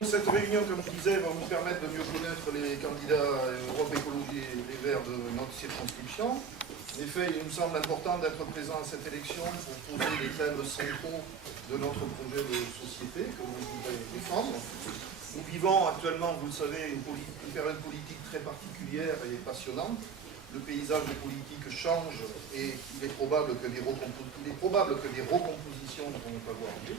Cette réunion, comme je disais, va nous permettre de mieux connaître les candidats Europe Écologie et Les Verts de notre circonscription. En effet, il nous semble important d'être présent à cette élection pour poser les thèmes centraux de notre projet de société que nous voudrions défendre. Nous vivons actuellement, vous le savez, une période politique très particulière et passionnante. Le paysage politique change et il est probable que des recompositions vont avoir lieu.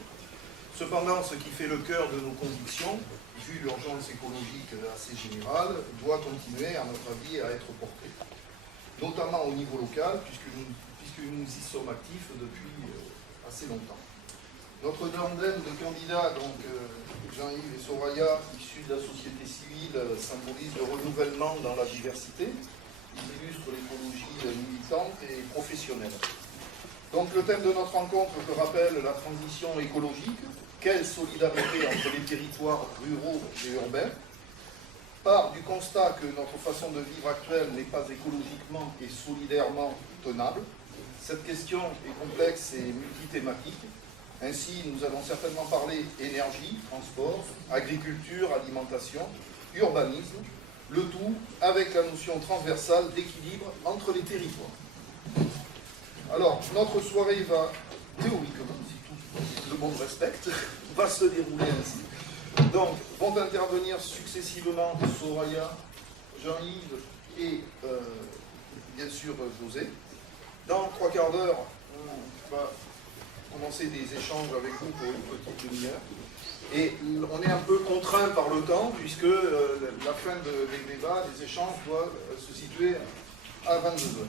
Cependant, ce qui fait le cœur de nos convictions, vu l'urgence écologique assez générale, doit continuer, à notre avis, à être porté, notamment au niveau local, puisque nous y sommes actifs depuis assez longtemps. Notre tandem de candidats, donc Jean-Yves et Soraya, issus de la société civile, symbolise le renouvellement dans la diversité. Ils illustrent l'écologie militante et professionnelle. Donc le thème de notre rencontre, je rappelle, la transition écologique. Quelle solidarité entre les territoires ruraux et urbains, part du constat que notre façon de vivre actuelle n'est pas écologiquement et solidairement tenable. Cette question est complexe et multithématique. Ainsi, nous allons certainement parler énergie, transport, agriculture, alimentation, urbanisme, le tout avec la notion transversale d'équilibre entre les territoires. Alors, notre soirée va, théoriquement, si tout le monde respecte, va se dérouler ainsi. Donc, vont intervenir successivement Soraya, Jean-Yves et, bien sûr, José. Dans 3 quarts d'heure, on va commencer des échanges avec vous pour une petite demi-heure. Et on est un peu contraint par le temps, puisque la fin des débats, des échanges, doit se situer à 22h.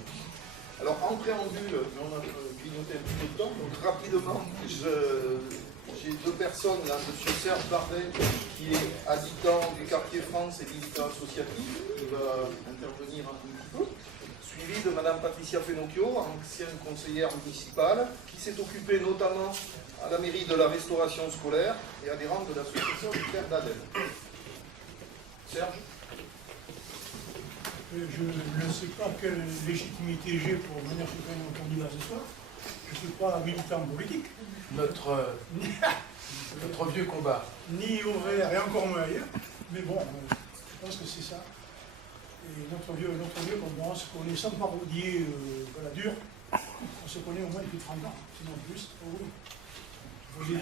Alors, en préambule, on a grignoté un petit peu de temps, donc rapidement, j'ai 2 personnes, là, M. Serge Bardet, qui est habitant du quartier France et militant associatif, qui va intervenir un petit peu, suivi de Mme Patricia Fenocchio, ancienne conseillère municipale, qui s'est occupée notamment à la mairie de la restauration scolaire et adhérente de l'association du Père d'Adèle. Serge ? Je ne sais pas quelle légitimité j'ai pour venir soutenir mon candidat ce soir. Je ne suis pas militant politique. Notre vieux combat. Ni au vert et encore moins ailleurs. Mais bon, je pense que c'est ça. Et notre vieux combat, on se connaît sans parodier Balladur. On se connaît au moins depuis 30 ans, sinon plus. Oh oui.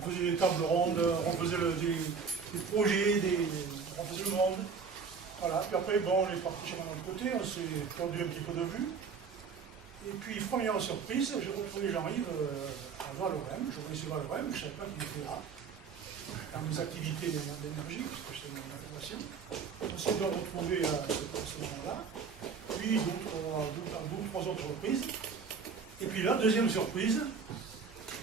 On faisait des tables rondes, on faisait des projets, on faisait le monde. Voilà, puis après, bon, on est parti chacun de notre côté, on s'est perdu un petit peu de vue. Et puis, première surprise, j'ai retrouvé Jean-Yves à Valorem. Je connaissais Valorem, je ne savais pas qu'il était là, dans mes activités d'énergie, puisque c'était mon information. On s'est donc retrouvé à ce moment-là, puis deux ou trois autres reprises. Et puis là, deuxième surprise,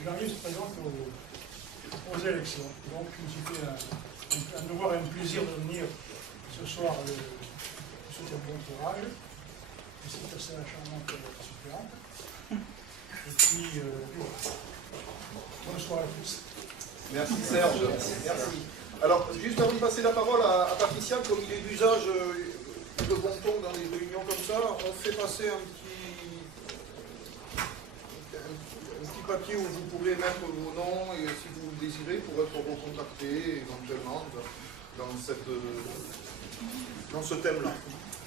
Jean-Yves se présente aux élections. Donc, je me suis fait un devoir et un plaisir de venir ce soir, je vous souhaite un bon courage. Je sais que c'est la charmante suppléante. Et puis, voilà. Bonsoir à tous. Merci Serge. Merci. Alors, juste avant de passer la parole à Patricia, comme il est d'usage de bon ton dans les réunions comme ça, on fait passer un petit papier où vous pourrez mettre vos noms et si vous le désirez pour être recontacté éventuellement dans ce thème-là.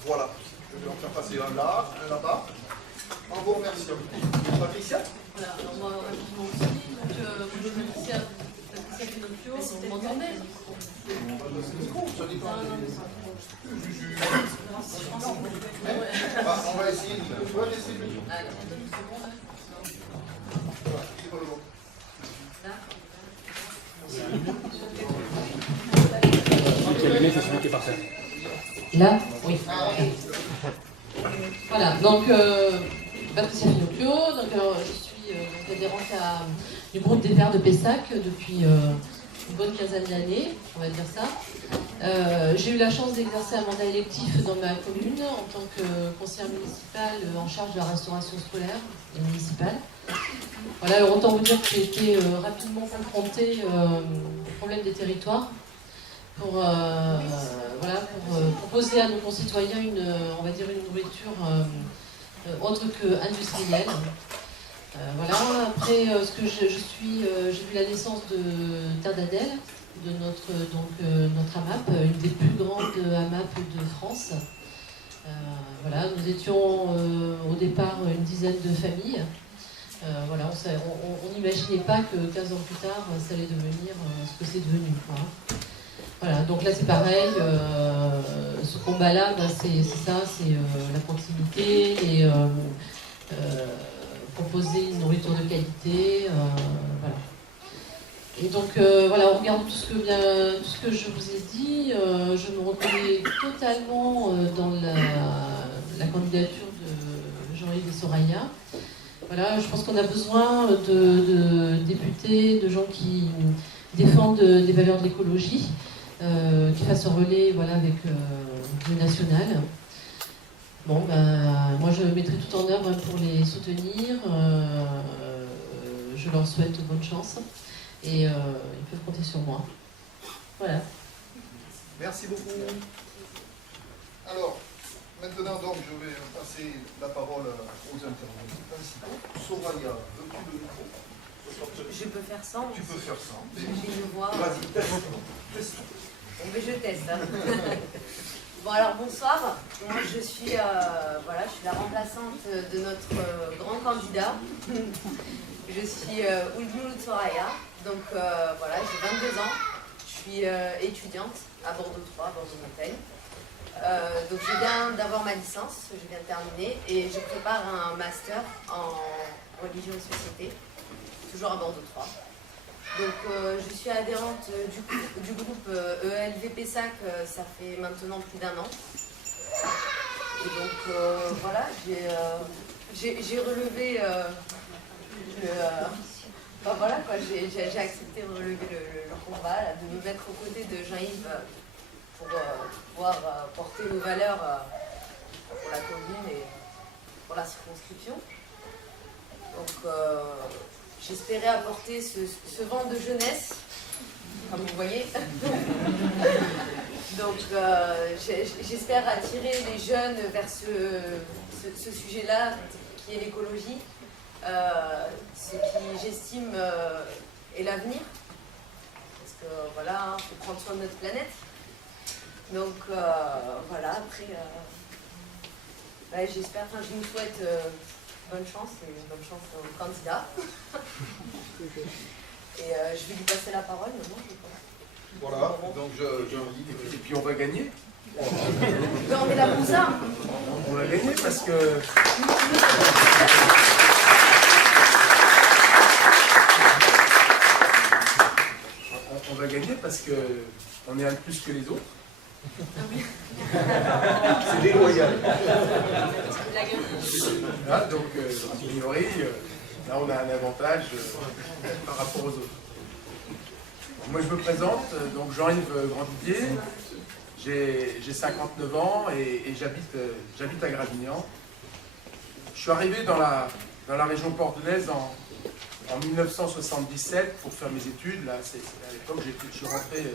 Voilà. Je vais en faire passer un là, un là-bas. En vous remerciant. Patricia ? Voilà, alors moi, rapidement aussi, donc, Patricia Fenocchio, vous m'entendez ? On va essayer de laisser le micro. Alors, attends une seconde. Là, oui. Voilà, donc Patricia Fenocchio, je suis adhérente du groupe des Verts de Pessac depuis une bonne quinzaine d'années, on va dire ça. J'ai eu la chance d'exercer un mandat électif dans ma commune en tant que conseillère municipale en charge de la restauration scolaire et municipale. Voilà, alors autant vous dire que j'ai été rapidement confrontée au problème des territoires pour proposer à nos concitoyens une nourriture autre que industrielle. Voilà, après j'ai vu la naissance de Terre d'Adèle, de notre AMAP, une des plus grandes AMAP de France. Voilà, nous étions au départ une dizaine de familles. Voilà, on n'imaginait pas que 15 ans plus tard, ça allait devenir ce que c'est devenu, quoi. Voilà, donc là c'est pareil, ce combat-là, ben, c'est ça, c'est la proximité, et proposer une nourriture de qualité, voilà. Et donc voilà, on regarde tout ce que je vous ai dit, je me reconnais totalement dans la candidature de Jean-Yves et Soraya. Voilà, je pense qu'on a besoin de députés, de gens qui défendent les valeurs de l'écologie, qui fassent un relais, voilà, avec le national. Bon, ben, moi je mettrai tout en œuvre pour les soutenir. Je leur souhaite bonne chance et ils peuvent compter sur moi. Voilà. Merci beaucoup. Alors, maintenant donc je vais passer la parole aux intervenants principaux. Soraya, veux-tu le micro? Je peux faire sans. Tu peux faire ça. J'ai une voix. Vas-y, teste. Bon, mais je teste. Hein. Bon, alors bonsoir. Moi, je suis la remplaçante de notre grand candidat. Je suis Oulgnoul Soraya. Donc voilà, j'ai 22 ans. Je suis étudiante à Bordeaux 3, à Bordeaux-Montagne. Donc je viens d'avoir ma licence, je viens de terminer, et je prépare un master en religion et société, toujours à Bordeaux 3. Donc je suis adhérente du groupe ELV Pessac, ça fait maintenant plus d'1 an. Et donc voilà, j'ai relevé enfin, voilà quoi, j'ai accepté de relever le combat, là, de me mettre aux côtés de Jean-Yves pour pouvoir porter nos valeurs pour la commune et pour la circonscription. Donc j'espérais apporter ce vent de jeunesse, comme vous voyez. Donc j'espère attirer les jeunes vers ce sujet-là, qui est l'écologie, ce qui j'estime est l'avenir. Parce que voilà, il faut prendre soin de notre planète. Donc voilà, après, j'espère, je vous souhaite bonne chance et bonne chance au candidat. Et je vais lui passer la parole maintenant, je pense. Voilà, donc Et puis on va gagner. Non, on est là pour ça. On va gagner parce que... On va gagner parce que on est un de plus que les autres. c'est déloyal. Hein, donc, a priori, là on a un avantage par rapport aux autres. Bon, moi je me présente, donc Jean-Yves Grandidier, j'ai 59 ans et j'habite à Gradignan. Je suis arrivé dans la région bordelaise en 1977 pour faire mes études. Là, à l'époque, je suis rentré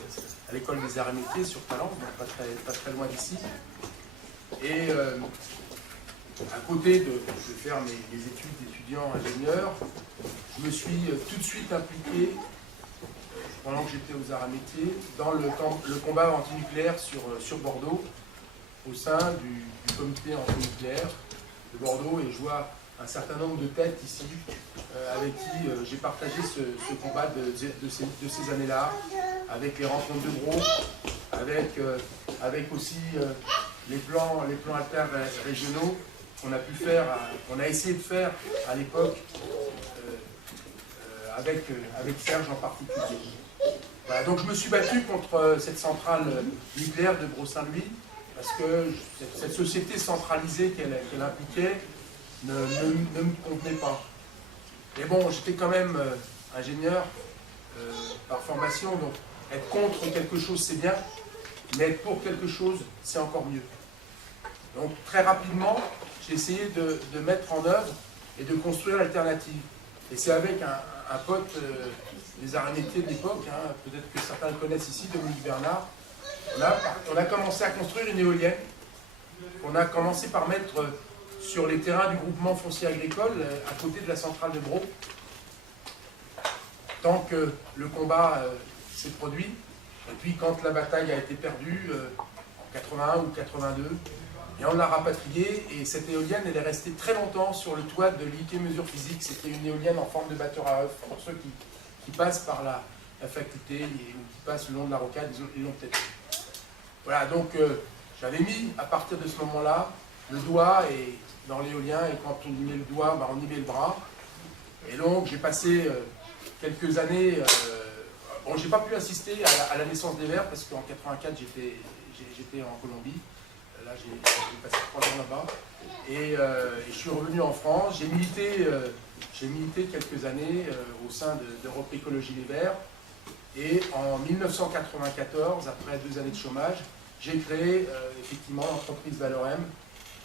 à l'école des arts et métiers sur Talence, donc pas très loin d'ici. Et à côté de faire mes études d'étudiant ingénieur, je me suis tout de suite impliqué, pendant que j'étais aux arts et métiers, dans le combat antinucléaire sur Bordeaux, au sein du comité antinucléaire de Bordeaux, et je vois un certain nombre de têtes ici avec qui j'ai partagé ce combat de ces années-là, avec les rencontres de gros, avec aussi les plans interrégionaux qu'on a pu faire, qu'on a essayé de faire à l'époque avec Serge en particulier. Voilà, donc je me suis battu contre cette centrale nucléaire de Gros-Saint-Louis parce que cette société centralisée qu'elle impliquait ne me convenait pas. Mais bon, j'étais quand même ingénieur par formation, donc être contre quelque chose c'est bien, mais être pour quelque chose c'est encore mieux. Donc très rapidement, j'ai essayé de mettre en œuvre et de construire l'alternative. Et c'est avec un pote des arts et métiers de l'époque, hein, peut-être que certains le connaissent ici, Dominique Bernard, on a commencé à construire une éolienne. On a commencé par mettre sur les terrains du groupement foncier agricole, à côté de la centrale de Gros. Tant que le combat s'est produit, Et puis quand la bataille a été perdue, en 81 ou 82, et on l'a rapatriée, et cette éolienne, elle est restée très longtemps sur le toit de l'IIT Mesures Physiques. C'était une éolienne en forme de batteur à œuf, pour ceux qui passent par la faculté ou qui passent le long de la rocade, ils l'ont peut-être vu. Voilà, donc j'avais mis, à partir de ce moment-là, le doigt dans l'éolien, et quand on y met le doigt, on y met le bras. Et donc j'ai passé quelques années, bon, j'ai pas pu assister à la naissance des Verts, parce qu'en 84 j'étais en Colombie. Là, j'ai passé 3 ans là-bas. Et je suis revenu en France. J'ai milité quelques années au sein d'Europe Écologie Les Verts. Et en 1994, après 2 années de chômage, j'ai créé effectivement l'entreprise Valorem,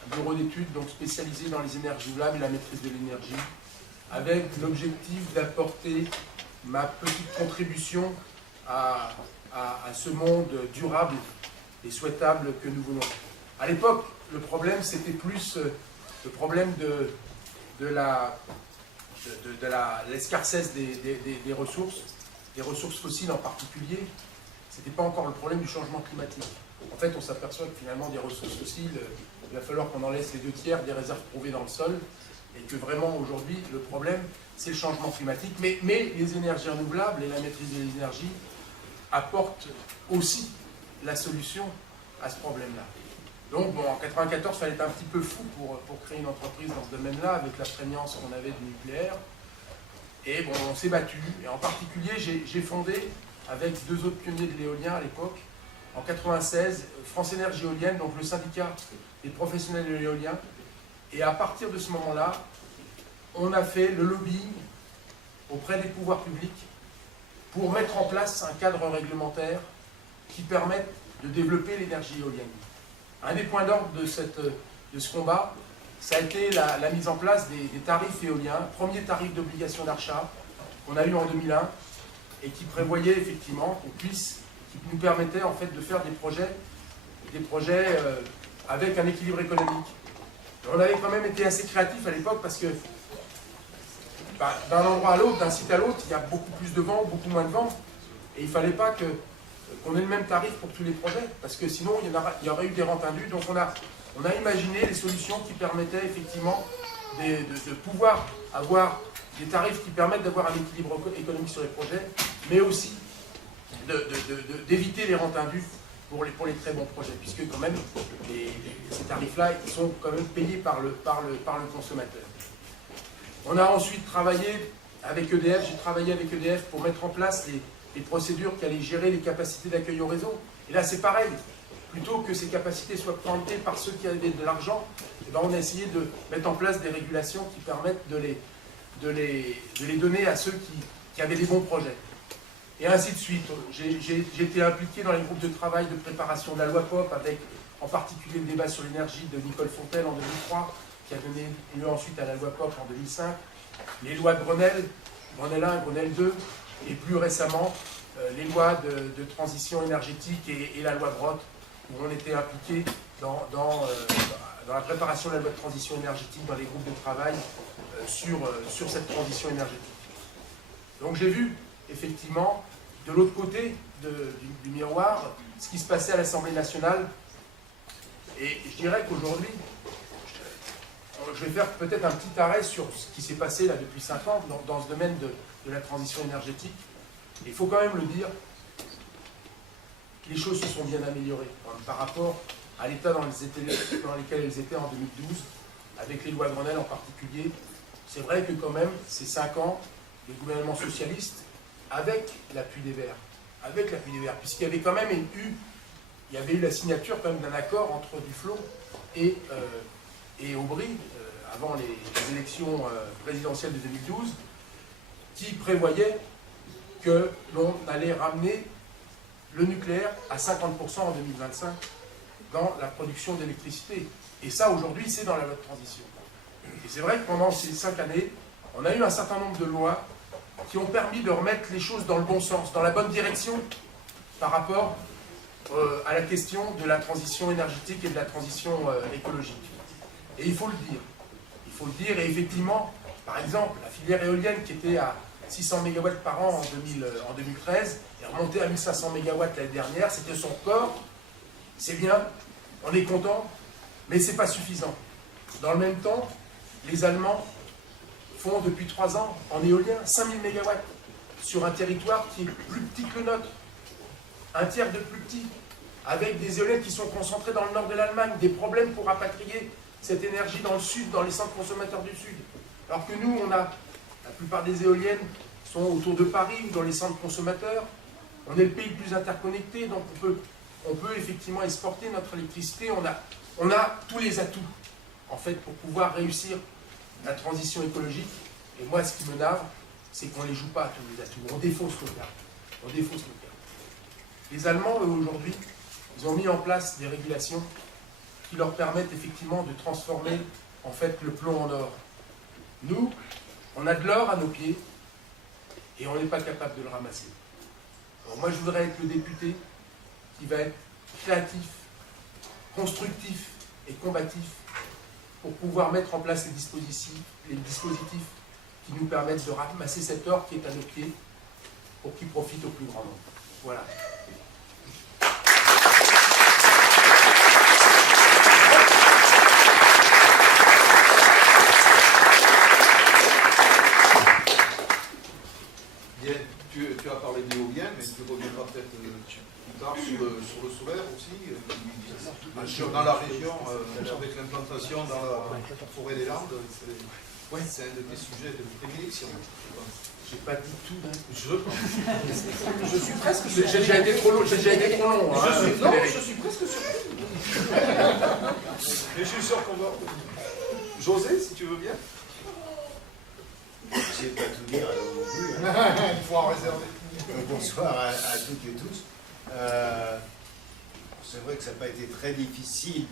un bureau d'études donc spécialisé dans les énergies renouvelables et la maîtrise de l'énergie, avec l'objectif d'apporter ma petite contribution à ce monde durable et souhaitable que nous voulons. À l'époque, le problème, c'était plus le problème de l'escarcesse des ressources fossiles en particulier. Ce n'était pas encore le problème du changement climatique. En fait, on s'aperçoit que finalement, des ressources fossiles, il va falloir qu'on en laisse les 2/3 des réserves prouvées dans le sol, et que vraiment, aujourd'hui, le problème, c'est le changement climatique. Mais les énergies renouvelables et la maîtrise de l'énergie apportent aussi la solution à ce problème-là. Donc, bon, en 1994, il fallait être un petit peu fou pour créer une entreprise dans ce domaine-là, avec la prégnance qu'on avait du nucléaire. Et bon, on s'est battu. Et en particulier, j'ai fondé, avec 2 autres pionniers de l'éolien à l'époque, en 1996, France Énergie Éolienne, donc le syndicat des professionnels de l'éolien. Et à partir de ce moment-là, on a fait le lobbying auprès des pouvoirs publics pour mettre en place un cadre réglementaire qui permette de développer l'énergie éolienne. Un des points d'ordre de ce combat, ça a été la mise en place des tarifs éoliens, premier tarif d'obligation d'achat qu'on a eu en 2001, et qui prévoyait effectivement qui nous permettait en fait de faire des projets avec un équilibre économique. Et on avait quand même été assez créatifs à l'époque, parce que d'un endroit à l'autre, d'un site à l'autre, il y a beaucoup plus de vent, beaucoup moins de vent, et il ne fallait pas qu'on ait le même tarif pour tous les projets, parce que sinon il y aurait eu des rentes indues. Donc on a imaginé des solutions qui permettaient effectivement de pouvoir avoir des tarifs qui permettent d'avoir un équilibre économique sur les projets, mais aussi d'éviter les rentes indues pour les très bons projets, puisque quand même ces tarifs-là, ils sont quand même payés par le consommateur. On a ensuite travaillé avec EDF, j'ai travaillé avec EDF pour mettre en place les procédures qui allaient gérer les capacités d'accueil au réseau. Et là, c'est pareil. Plutôt que ces capacités soient plantées par ceux qui avaient de l'argent, on a essayé de mettre en place des régulations qui permettent de les donner à ceux qui avaient des bons projets. Et ainsi de suite. J'ai été impliqué dans les groupes de travail de préparation de la loi POP, avec en particulier le débat sur l'énergie de Nicole Fontaine en 2003, qui a donné lieu ensuite à la loi POP en 2005, les lois de Grenelle, Grenelle 1, Grenelle 2, et plus récemment, les lois de transition énergétique et la loi Brottes, où on était impliqué dans la préparation de la loi de transition énergétique, dans les groupes de travail sur cette transition énergétique. Donc j'ai vu, effectivement, de l'autre côté du miroir, ce qui se passait à l'Assemblée nationale. Et je dirais qu'aujourd'hui, je vais faire peut-être un petit arrêt sur ce qui s'est passé là depuis 5 ans dans ce domaine de la transition énergétique. Il faut quand même le dire, les choses se sont bien améliorées par rapport à l'état dans lequel elles étaient en 2012, avec les lois Grenelle en particulier. C'est vrai que quand même, ces 5 ans, les gouvernements socialistes, avec l'appui des Verts, puisqu'il y avait quand même eu la signature quand même d'un accord entre Duflot et Aubry, avant les élections présidentielles de 2012, qui prévoyait que l'on allait ramener le nucléaire à 50% en 2025 dans la production d'électricité. Et ça, aujourd'hui, c'est dans la loi de transition. Et c'est vrai que pendant ces 5 années, on a eu un certain nombre de lois qui ont permis de remettre les choses dans le bon sens, dans la bonne direction, par rapport à la question de la transition énergétique et de la transition écologique. Et il faut le dire. Et effectivement, par exemple, la filière éolienne qui était à 600 MW par an en 2013, est remonté à 1500 MW l'année dernière, c'était son record. C'est bien, on est content, mais ce n'est pas suffisant. Dans le même temps, les Allemands font depuis 3 ans en éolien 5000 MW sur un territoire qui est plus petit que le nôtre, un tiers de plus petit, avec des éoliennes qui sont concentrées dans le nord de l'Allemagne, des problèmes pour rapatrier cette énergie dans le sud, dans les centres consommateurs du sud. Alors que nous, la plupart des éoliennes sont autour de Paris ou dans les centres consommateurs. On est le pays le plus interconnecté, donc on peut effectivement exporter notre électricité. On a tous les atouts, en fait, pour pouvoir réussir la transition écologique. Et moi, ce qui me navre, c'est qu'on ne les joue pas, tous les atouts. On défausse le cadre. On défausse le cadre. Les Allemands, eux, aujourd'hui, ils ont mis en place des régulations qui leur permettent effectivement de transformer, en fait, le plomb en or. Nous, on a de l'or à nos pieds et on n'est pas capable de le ramasser. Alors moi, je voudrais être le député qui va être créatif, constructif et combatif pour pouvoir mettre en place les dispositifs qui nous permettent de ramasser cet or qui est à nos pieds pour qu'il profite au plus grand nombre. Voilà. Bien, tu as parlé d'éolien, mais tu reviendras peut-être plus tard sur le solaire aussi. Dans la région, avec l'implantation dans la forêt des Landes, c'est un de tes sujets de prédilection, je pense. J'ai pas dit tout d'un coup. Je pense. Je suis presque. J'ai déjà été trop long. J'ai déjà été trop long. Je suis presque surpris. Et je suis sûr qu'on va... José, si tu veux bien. Je ne sais pas tout dire alors non plus. Hein. Il faut en réserver. Bonsoir à toutes et tous. C'est vrai que ça n'a pas été très difficile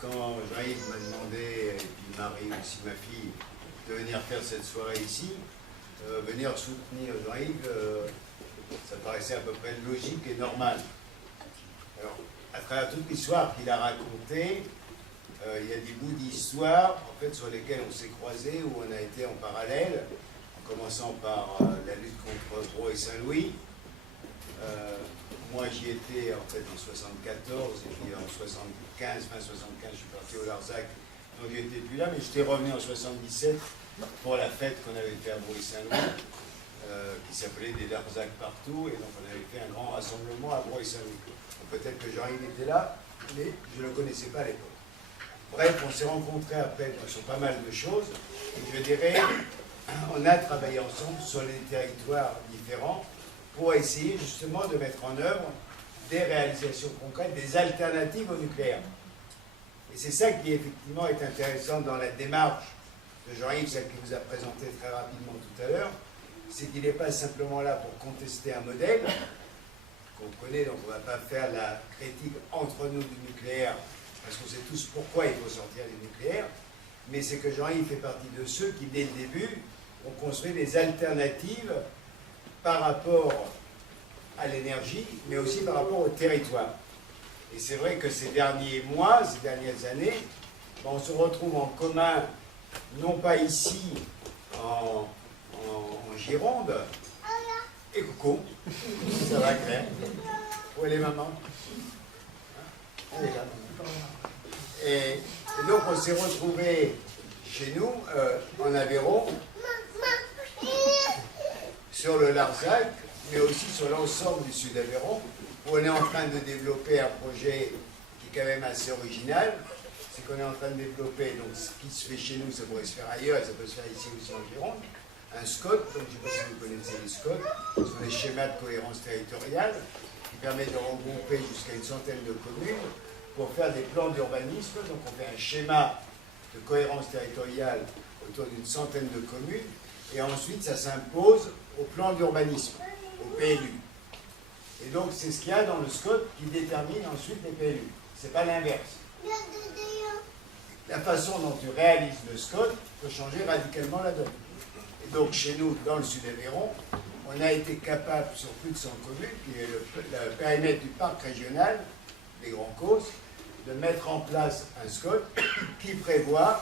quand Jean-Yves m'a demandé, et puis Marie aussi, ma fille, de venir faire cette soirée ici. Venir soutenir Jean-Yves, ça paraissait à peu près logique et normal. Alors, à travers toute l'histoire qu'il a racontée, il y a des bouts d'histoire en fait, sur lesquels on s'est croisés, où on a été en parallèle, en commençant par la lutte contre Bro et Saint-Louis. Moi, j'y étais en fait en 74, et puis en 75, fin 75, je suis parti au Larzac, donc je n'étais plus là, mais j'étais revenu en 77 pour la fête qu'on avait fait à Bro et Saint-Louis, qui s'appelait des Larzac partout, et donc on avait fait un grand rassemblement à Bro et Saint-Louis. Peut-être que Jean-Yves était là, mais je ne le connaissais pas à l'époque. Bref, on s'est rencontrés après sur pas mal de choses, et je dirais, on a travaillé ensemble sur des territoires différents pour essayer justement de mettre en œuvre des réalisations concrètes, des alternatives au nucléaire. Et c'est ça qui effectivement est intéressant dans la démarche de Jean-Yves, celle qu'il vous a présentée très rapidement tout à l'heure, c'est qu'il n'est pas simplement là pour contester un modèle qu'on connaît, donc on ne va pas faire la critique entre nous du nucléaire, parce qu'on sait tous pourquoi il faut sortir du nucléaire, mais c'est que Jean-Yves fait partie de ceux qui, dès le début, ont construit des alternatives par rapport à l'énergie, mais aussi par rapport au territoire. Et c'est vrai que ces derniers mois, ces dernières années, on se retrouve en commun, non pas ici, en Gironde, et coucou, ça va Claire? Où est les mamans? Elle est là. Et donc on s'est retrouvés chez nous, en Aveyron, sur le Larzac, mais aussi sur l'ensemble du sud Aveyron, où on est en train de développer un projet qui est quand même assez original. C'est qu'on est en train de développer, donc ce qui se fait chez nous, ça pourrait se faire ailleurs, et ça peut se faire ici aussi en Gironde, un SCOT, donc je ne sais pas si vous connaissez les SCOT, ce sont des schémas de cohérence territoriale, qui permettent de regrouper jusqu'à une centaine de communes pour faire des plans d'urbanisme. Donc on fait un schéma de cohérence territoriale autour d'une centaine de communes, et ensuite ça s'impose au plan d'urbanisme, au PLU. Et donc c'est ce qu'il y a dans le SCOT qui détermine ensuite les PLU. Ce n'est pas l'inverse. La façon dont tu réalises le SCOT peut changer radicalement la donne. Et donc chez nous, dans le sud Aveyron, on a été capable, sur plus de 100 communes, qui est le périmètre du parc régional des Grands Causses, de mettre en place un SCOT qui prévoit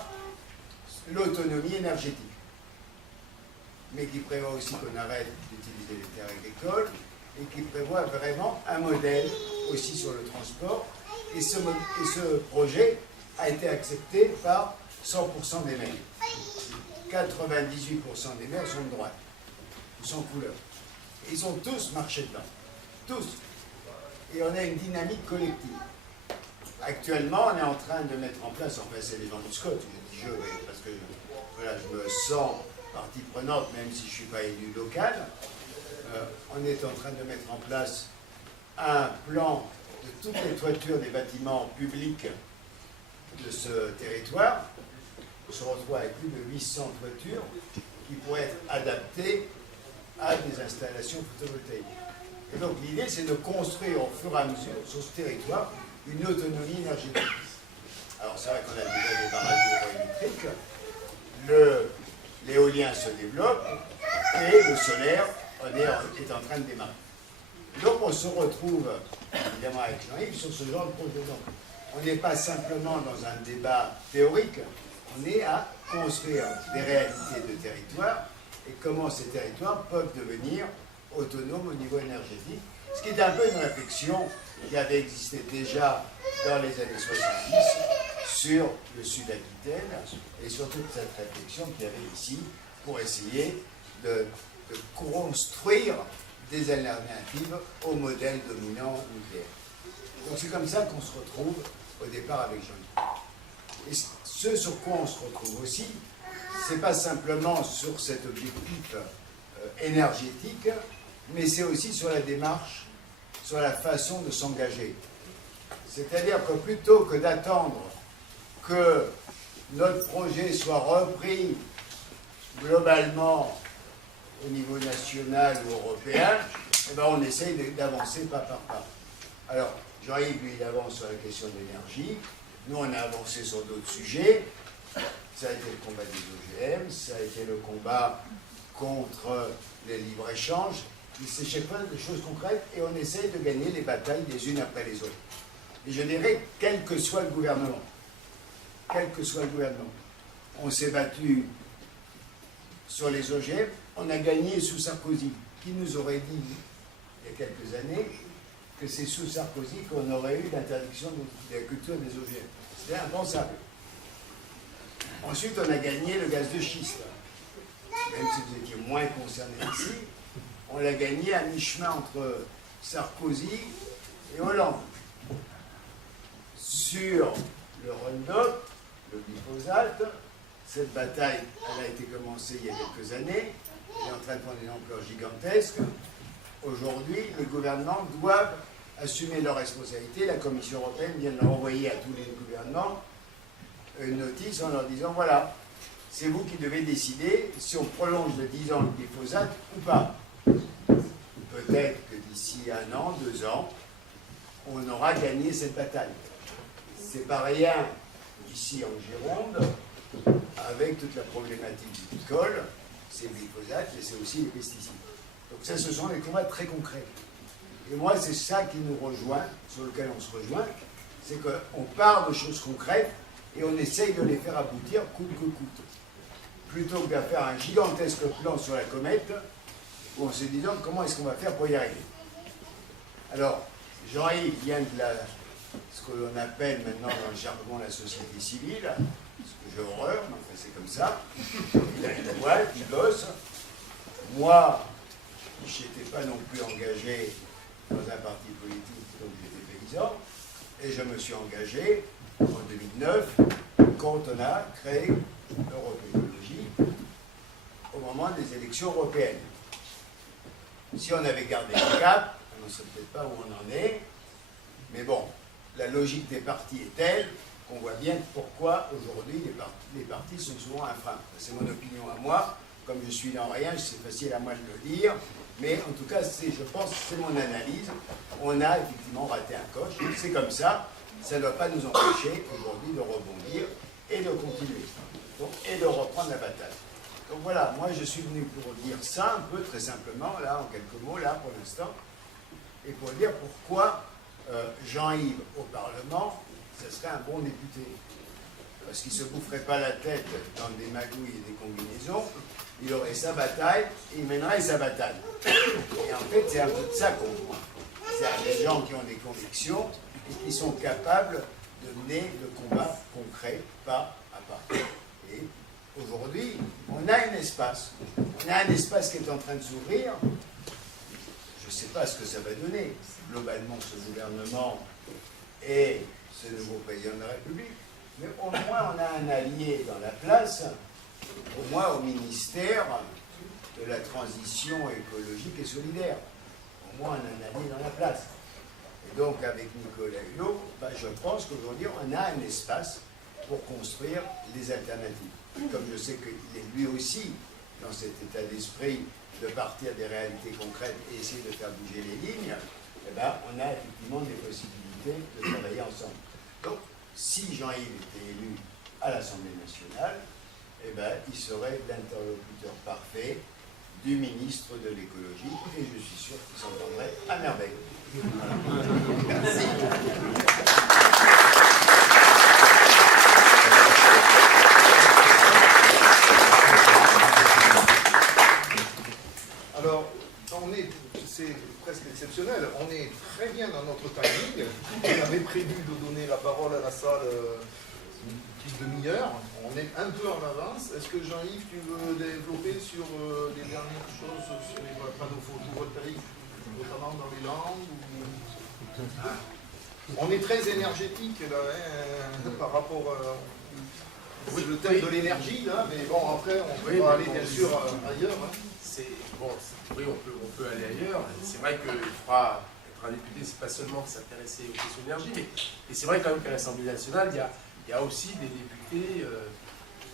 l'autonomie énergétique, mais qui prévoit aussi qu'on arrête d'utiliser les terres agricoles, et qui prévoit vraiment un modèle aussi sur le transport. Et ce projet a été accepté par 100% des maires. 98% des maires sont de droite, sans couleur. Ils ont tous marché dedans, tous. Et on a une dynamique collective. Actuellement, on est en train de mettre en place, enfin c'est les gens de Scott, je dis parce que voilà, je me sens partie prenante, même si je ne suis pas élu local. On est en train de mettre en place un plan de toutes les toitures des bâtiments publics de ce territoire. On se retrouve avec plus de 800 toitures qui pourraient être adaptées à des installations photovoltaïques. Et donc l'idée, c'est de construire au fur et à mesure sur ce territoire une autonomie énergétique. Alors c'est vrai qu'on a déjà des barrages hydroélectriques, l'éolien se développe et le solaire est en train de démarrer. Donc on se retrouve évidemment avec Jean-Yves sur ce genre de projet. Donc, on n'est pas simplement dans un débat théorique, on est à construire des réalités de territoire et comment ces territoires peuvent devenir autonomes au niveau énergétique. Ce qui est un peu une réflexion qui avait existé déjà dans les années 70 sur le Sud-Aquitaine et sur toute cette réflexion qu'il y avait ici pour essayer de construire des alternatives au modèle dominant nucléaire. Donc c'est comme ça qu'on se retrouve au départ avec Jean-Yves. Et ce sur quoi on se retrouve aussi, c'est pas simplement sur cet objectif énergétique, mais c'est aussi sur la démarche, sur la façon de s'engager. C'est-à-dire que plutôt que d'attendre que notre projet soit repris globalement au niveau national ou européen, eh ben on essaye d'avancer pas par pas. Alors, Jean-Yves, lui, il avance sur la question de l'énergie. Nous, on a avancé sur d'autres sujets. Ça a été le combat des OGM, ça a été le combat contre les libres-échanges. C'est chaque fois des choses concrètes et on essaye de gagner les batailles les unes après les autres. Et je dirais, quel que soit le gouvernement, on s'est battu sur les OGM, on a gagné sous Sarkozy. Qui nous aurait dit, il y a quelques années, que c'est sous Sarkozy qu'on aurait eu l'interdiction de la culture des OGM. C'était impensable. Ensuite, on a gagné le gaz de schiste. Même si vous étiez moins concernés ici, on l'a gagné à mi-chemin entre Sarkozy et Hollande. Sur le Roundup, le glyphosate, cette bataille, elle a été commencée il y a quelques années, elle est en train de prendre une ampleur gigantesque. Aujourd'hui, les gouvernements doivent assumer leurs responsabilités. La Commission européenne vient de leur envoyer à tous les gouvernements une notice en leur disant, voilà, c'est vous qui devez décider si on prolonge de 10 ans le glyphosate ou pas. Peut-être que d'ici 1 an, 2 ans, on aura gagné cette bataille. C'est pas rien ici en Gironde, avec toute la problématique du col, c'est le glyphosate, mais c'est aussi les pesticides. Donc ça, ce sont des combats très concrets. Et moi, c'est ça qui nous rejoint, sur lequel on se rejoint, c'est qu'on part de choses concrètes et on essaye de les faire aboutir coûte que coûte. Plutôt que de faire un gigantesque plan sur la comète, où on se disant comment est-ce qu'on va faire pour y arriver. Alors, Jean-Yves vient de ce que l'on appelle maintenant dans le jargon la société civile, ce que j'ai horreur, mais enfin c'est comme ça. Il a une boîte, il bosse. Moi, je n'étais pas non plus engagé dans un parti politique, donc j'étais paysan, et je me suis engagé en 2009 quand on a créé Europe Écologie au moment des élections européennes. Si on avait gardé le cap, on ne sait peut-être pas où on en est, mais bon, la logique des partis est telle qu'on voit bien pourquoi aujourd'hui les partis sont souvent un frein. C'est mon opinion à moi, comme je suis dans rien, c'est facile à moi de le dire, mais en tout cas, je pense que c'est mon analyse. On a effectivement raté un coche, c'est comme ça, ça ne doit pas nous empêcher aujourd'hui de rebondir et de continuer, donc, et de reprendre la bataille. Donc voilà, moi je suis venu pour dire ça un peu très simplement, là, en quelques mots, là, pour l'instant, et pour dire pourquoi Jean-Yves au Parlement, ce serait un bon député. parce qu'il ne se boufferait pas la tête dans des magouilles et des combinaisons, il aurait sa bataille, et il mènerait sa bataille. Et en fait, c'est un peu de ça qu'on voit. C'est des gens qui ont des convictions et qui sont capables de mener le combat concret, pas à pas. Et aujourd'hui, on a un espace. On a un espace qui est en train de s'ouvrir. Je ne sais pas ce que ça va donner, globalement, ce gouvernement et ce nouveau président de la République. Mais au moins, on a un allié dans la place, au moins au ministère de la transition écologique et solidaire. Au moins, on a un allié dans la place. Et donc, avec Nicolas Hulot, je pense qu'aujourd'hui, on a un espace pour construire des alternatives. Comme je sais qu'il est lui aussi dans cet état d'esprit de partir des réalités concrètes et essayer de faire bouger les lignes, on a effectivement des possibilités de travailler ensemble. Donc, si Jean-Yves était élu à l'Assemblée nationale, il serait l'interlocuteur parfait du ministre de l'écologie et je suis sûr qu'il s'entendrait à merveille. Voilà. Merci. Alors, c'est presque exceptionnel, on est très bien dans notre timing. On avait prévu de donner la parole à la salle une petite demi-heure. On est un peu en avance. Est-ce que Jean-Yves, tu veux développer sur les dernières choses sur les panneaux photovoltaïques, notamment dans les Landes On est très énergétique là, par rapport à... C'est le thème de l'énergie, là, mais bon, après, on peut aller bien sûr ailleurs. Oui, on peut aller ailleurs. C'est vrai qu'il fera être un député, c'est pas seulement s'intéresser aux questions d'énergie, mais et c'est vrai quand même qu'à l'Assemblée nationale, il y a aussi des députés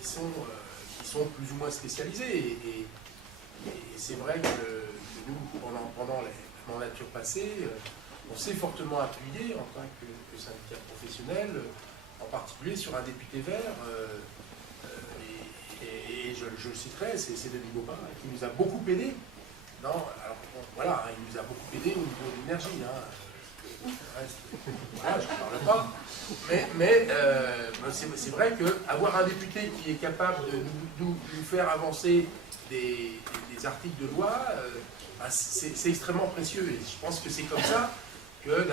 qui sont plus ou moins spécialisés. Et c'est vrai que nous, pendant la mandature passée, on s'est fortement appuyé en tant que syndicat professionnel, en particulier sur un député vert, et je le citerai, c'est Denis Baupin, qui nous a beaucoup aidé. Il nous a beaucoup aidé au niveau de l'énergie. Voilà, je ne parle pas. Mais c'est vrai qu'avoir un député qui est capable de nous faire avancer des articles de loi, c'est extrêmement précieux. Et je pense que c'est comme ça que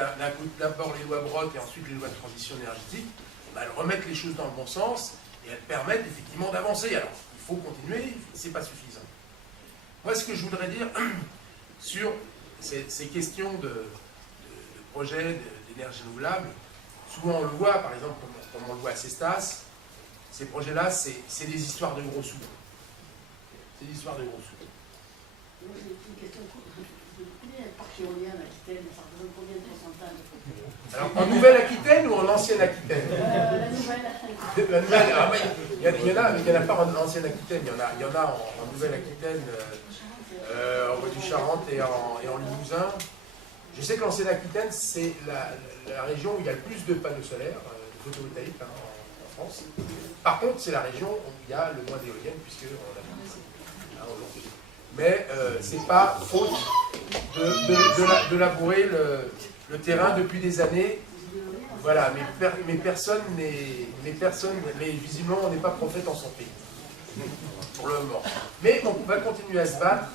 d'abord les lois Brottes et ensuite les lois de transition énergétique, elles remettent les choses dans le bon sens et elles permettent effectivement d'avancer. Alors, il faut continuer, c'est pas suffisant. Moi, ce que je voudrais dire sur ces questions de projets d'énergie renouvelable, souvent on le voit, par exemple, comme on le voit à Cestas, ces projets-là, c'est des histoires de gros sous. C'est des histoires de gros sous. Moi, j'ai une question. Vous connaissez le parc éolien en Aquitaine, ça représente combien de pourcentage? Alors, en Nouvelle-Aquitaine ou en Ancienne-Aquitaine? La nouvelle. La nouvelle, il y en a pas en Ancienne-Aquitaine, il y en a en Nouvelle-Aquitaine, en Poitou-Charentes et en Limousin. Je sais que l'Ancienne-Aquitaine, c'est la région où il y a le plus de panneaux solaires, de photovoltaïques en France. Par contre, c'est la région où il y a le moins d'éoliennes, puisqu'on l'a vu ici, aujourd'hui. Mais c'est pas faute de labourer le terrain depuis des années. Voilà, mais visiblement, on n'est pas prophète en santé, pour le moment. Mais on va continuer à se battre.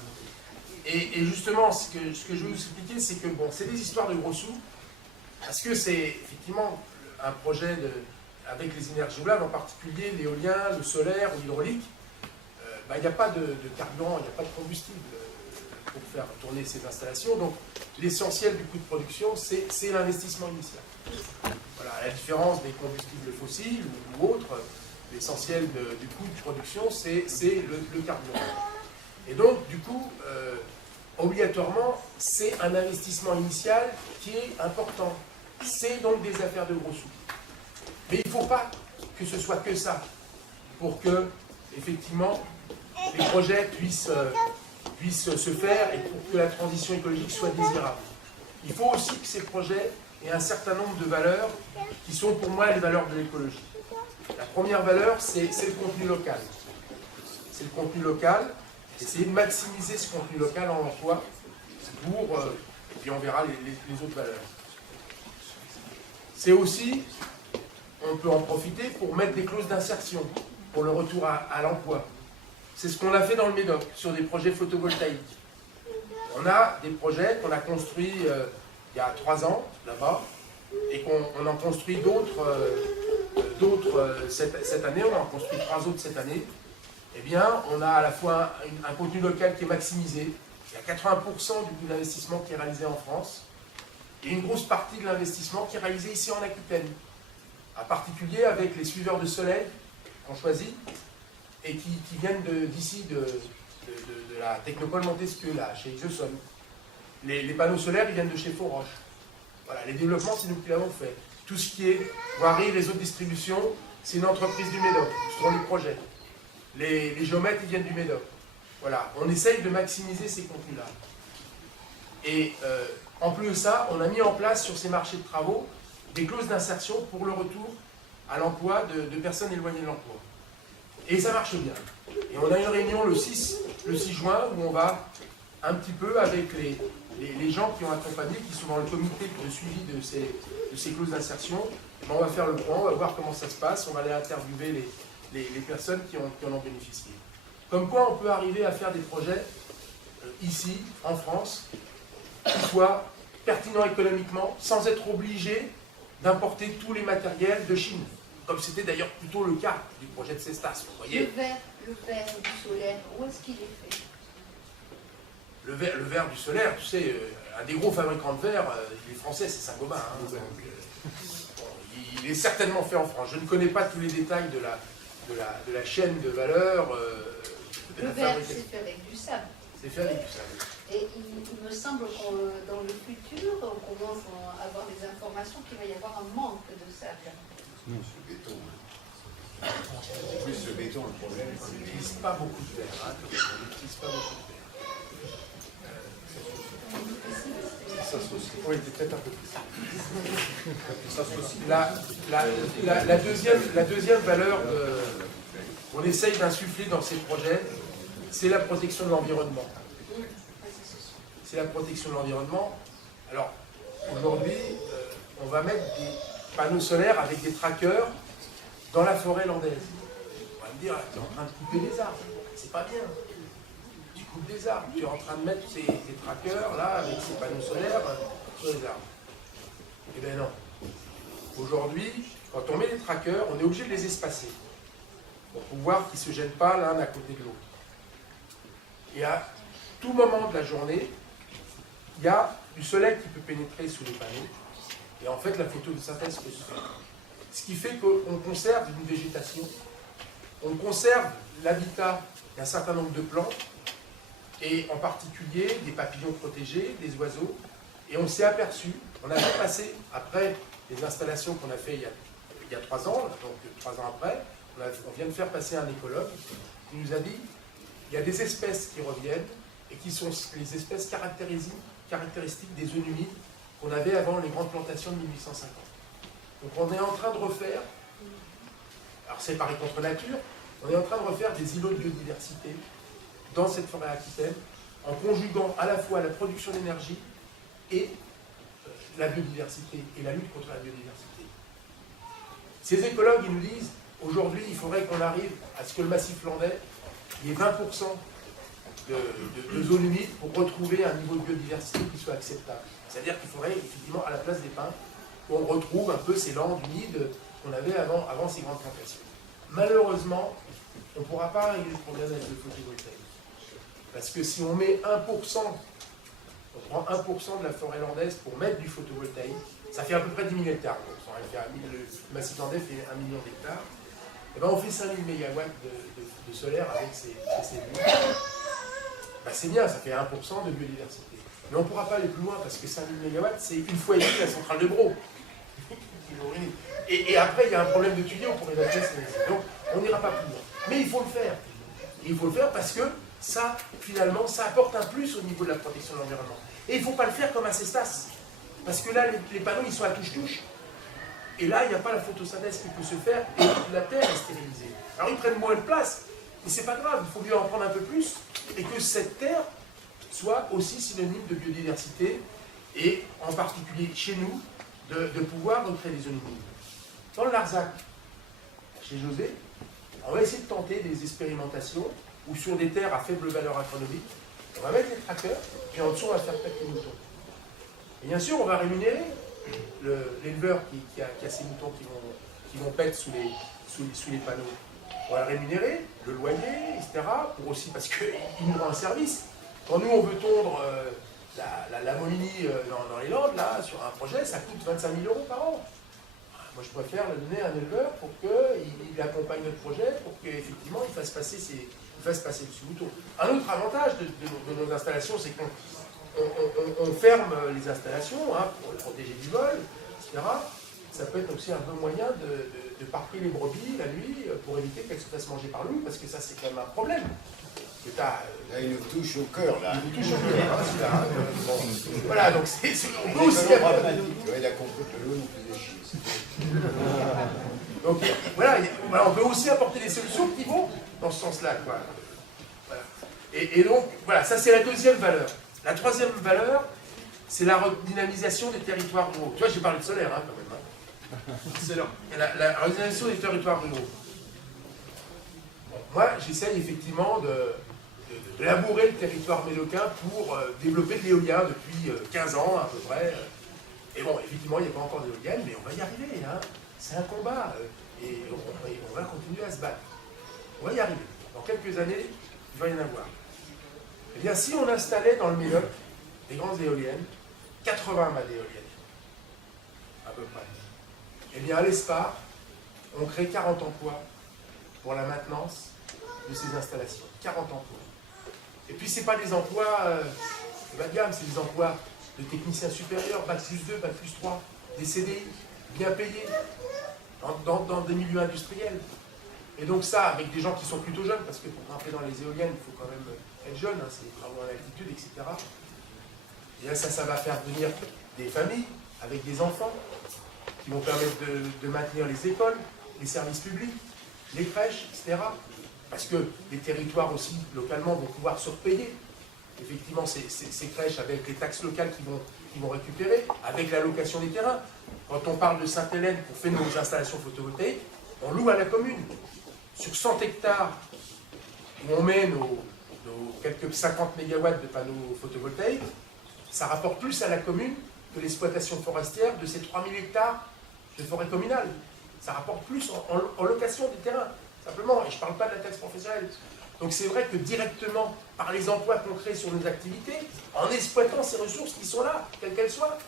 Et justement, ce que je veux vous expliquer, c'est que c'est des histoires de gros sous, parce que c'est effectivement un projet avec les énergies renouvelables, en particulier l'éolien, le solaire ou l'hydraulique. Il n'y a pas de carburant, il n'y a pas de combustible pour faire tourner ces installations. Donc l'essentiel du coût de production, c'est l'investissement initial. Voilà, à la différence des combustibles fossiles ou autres, l'essentiel du coût de production, c'est le carburant. Et donc, du coup, obligatoirement, c'est un investissement initial qui est important. C'est donc des affaires de gros sous. Mais il ne faut pas que ce soit que ça, pour que, effectivement, les projets puissent se faire et pour que la transition écologique soit désirable. Il faut aussi que ces projets aient un certain nombre de valeurs qui sont pour moi les valeurs de l'écologie. La première valeur, c'est le contenu local. C'est le contenu local, essayer de maximiser ce contenu local en emploi pour, et puis on verra les autres valeurs. C'est aussi, on peut en profiter pour mettre des clauses d'insertion pour le retour à l'emploi. C'est ce qu'on a fait dans le Médoc, sur des projets photovoltaïques. On a des projets qu'on a construits il y a 3 ans, là-bas, et qu'on en construit d'autres cette année, on en construit 3 autres cette année. Eh bien, on a à la fois un contenu local qui est maximisé, il y a 80% du l'investissement qui est réalisé en France, et une grosse partie de l'investissement qui est réalisé ici en Aquitaine, en particulier avec les suiveurs de soleil qu'on choisit, et qui viennent d'ici, de la Technopole Montesquieu, là, chez Exoson. Les panneaux solaires, ils viennent de chez Fauroche. Voilà, les développements, c'est nous qui l'avons fait. Tout ce qui est voirie, réseau de distribution, c'est une entreprise du Médoc, sur les projets. Les géomètres, ils viennent du Médoc. Voilà, on essaye de maximiser ces contenus-là. Et en plus de ça, on a mis en place sur ces marchés de travaux des clauses d'insertion pour le retour à l'emploi de personnes éloignées de l'emploi. Et ça marche bien. Et on a une réunion le 6 juin où on va un petit peu avec les gens qui ont accompagné, qui sont dans le comité de suivi de ces clauses d'insertion. On va faire le point, on va voir comment ça se passe, on va aller interviewer les personnes qui en ont bénéficié. Comme quoi on peut arriver à faire des projets ici, en France, qui soient pertinents économiquement, sans être obligé d'importer tous les matériels de Chine. Comme c'était d'ailleurs plutôt le cas du projet de Cestas, vous voyez. Le verre du solaire, où est-ce qu'il est fait? Le verre du solaire, tu sais, un des gros fabricants de verre, il est français, c'est Saint-Gobain. Hein, donc, bon, il est certainement fait en France. Je ne connais pas tous les détails de la chaîne de valeur. Le verre, c'est fait avec du sable. C'est fait avec du sable. Et il me semble que dans le futur, on commence à avoir des informations qu'il va y avoir un manque de sable. Non, c'est le béton. En plus, le béton, le problème, On n'utilise pas beaucoup de verre. Hein, on n'utilise pas beaucoup de verre. Ça s'associe. Oui, peut-être un peu plus. Ça s'associe. La deuxième valeur qu'on essaye d'insuffler dans ces projets, c'est la protection de l'environnement. C'est la protection de l'environnement. Alors, aujourd'hui, on va mettre des panneaux solaires avec des trackers dans la forêt landaise. On va me dire, tu es en train de couper des arbres. C'est pas bien. Tu coupes des arbres. Tu es en train de mettre tes trackers, là, avec ces panneaux solaires, sur les arbres. Eh bien non. Aujourd'hui, quand on met les trackers, on est obligé de les espacer pour pouvoir qu'ils ne se gênent pas l'un à côté de l'autre. Et à tout moment de la journée, il y a du soleil qui peut pénétrer sous les panneaux. Et en fait, la photosynthèse peut se faire. Ce qui fait qu'on conserve une végétation, on conserve l'habitat d'un certain nombre de plantes, et en particulier des papillons protégés, des oiseaux. Et on s'est aperçu, on a fait passer, après les installations qu'on a fait il y a 3 ans, donc 3 ans après, on vient de faire passer un écologue qui nous a dit il y a des espèces qui reviennent et qui sont les espèces caractéristiques des zones humides qu'on avait avant les grandes plantations de 1850. Donc on est en train de refaire, alors c'est pareil contre nature, on est en train de refaire des îlots de biodiversité dans cette forêt aquitaine en conjuguant à la fois la production d'énergie et la biodiversité et la lutte contre la biodiversité. Ces écologues, ils nous disent, aujourd'hui, il faudrait qu'on arrive à ce que le massif landais, il y ait 20% de zones humides pour retrouver un niveau de biodiversité qui soit acceptable. C'est-à-dire qu'il faudrait, effectivement, à la place des pins, qu'on retrouve un peu ces landes humides qu'on avait avant ces grandes plantations. Malheureusement, on ne pourra pas régler le problème avec le photovoltaïque. Parce que si on met 1%, on prend 1% de la forêt landaise pour mettre du photovoltaïque, ça fait à peu près 10 000 hectares. Le massif landais fait 1 million d'hectares. Et ben on fait 5 000 MW de solaire avec ces cellules. Ben c'est bien, ça fait 1% de biodiversité. Mais on ne pourra pas aller plus loin parce que 5 000 MW, c'est une fois et demie la centrale de Gros. Et après, il y a un problème de tuyaux pour évacuer ces. Donc, on n'ira pas plus loin. Mais il faut le faire. Il faut le faire parce que ça, finalement, ça apporte un plus au niveau de la protection de l'environnement. Et il ne faut pas le faire comme à Cestas. Parce que là, les panneaux, ils sont à touche-touche. Et là, il n'y a pas la photosynthèse qui peut se faire et la terre est stérilisée. Alors, ils prennent moins de place, mais c'est pas grave, il faut mieux en prendre un peu plus et que cette terre soit aussi synonyme de biodiversité et en particulier chez nous, de pouvoir recréer des zones humides. dans le Larzac, chez José, on va essayer de tenter des expérimentations où sur des terres à faible valeur agronomique, on va mettre les trackers, puis en dessous on va faire paître les moutons. Et bien sûr, on va rémunérer l'éleveur qui a ces moutons qui vont paître sous les panneaux. On va le rémunérer, le loyer, etc. Pour aussi, parce qu'il nous rend un service. Quand nous on veut tondre la Molinie dans les Landes, là, sur un projet, ça coûte 25 000 € par an. Moi, je préfère le donner à un éleveur pour qu'il accompagne notre projet, pour qu'effectivement, il fasse passer dessus mouton. Un autre avantage de nos installations, c'est qu'on ferme les installations pour les protéger du vol, etc. Ça peut être aussi un bon moyen de parquer les brebis la nuit pour éviter qu'elles se fassent manger par loup, parce que ça, c'est quand même un problème. Là, il nous touche au cœur, là. Il nous touche au cœur, celui-là. Bon. Voilà, donc on peut aussi... Il a compris que l'eau nous faisait chier. Donc voilà, on peut aussi apporter des solutions qui vont dans ce sens-là, quoi. Voilà. Et donc, voilà, ça c'est la deuxième valeur. La troisième valeur, c'est la redynamisation des territoires ruraux. Tu vois, j'ai parlé de solaire, quand même. Excellent. La redynamisation des territoires ruraux. Bon, moi, j'essaye effectivement de labourer le territoire médocain pour développer de l'éolien depuis 15 ans à peu près. Et bon, effectivement, il n'y a pas encore d'éolienne, mais on va y arriver. C'est un combat. Et on va continuer à se battre. On va y arriver. Dans quelques années, il va y en avoir. Eh bien, si on installait dans le Médoc des grandes éoliennes, 80 mâts d'éoliennes, à peu près, eh bien, à l'ESPAR, on crée 40 emplois pour la maintenance de ces installations. 40 emplois. Et puis, ce n'est pas des emplois de bas de gamme, c'est des emplois de techniciens supérieurs, Bac plus 2, Bac plus 3, des CDI, bien payés, dans des milieux industriels. Et donc ça, avec des gens qui sont plutôt jeunes, parce que pour rentrer dans les éoliennes, il faut quand même être jeune, c'est des travaux à l'altitude, etc. Et là, ça va faire venir des familles avec des enfants qui vont permettre de maintenir les écoles, les services publics, les crèches, etc. Parce que les territoires aussi, localement, vont pouvoir se repayer. Effectivement, ces crèches avec les taxes locales qui vont récupérer, avec l'allocation des terrains. Quand on parle de Sainte-Hélène pour faire nos installations photovoltaïques, on loue à la commune. Sur 100 hectares où on met nos quelques 50 mégawatts de panneaux photovoltaïques, ça rapporte plus à la commune que l'exploitation forestière de ces 3000 hectares de forêt communale. Ça rapporte plus en location des terrains, simplement, et je ne parle pas de la taxe professionnelle. Donc c'est vrai que directement, par les emplois qu'on crée sur nos activités, en exploitant ces ressources qui sont là, quelles qu'elles soient,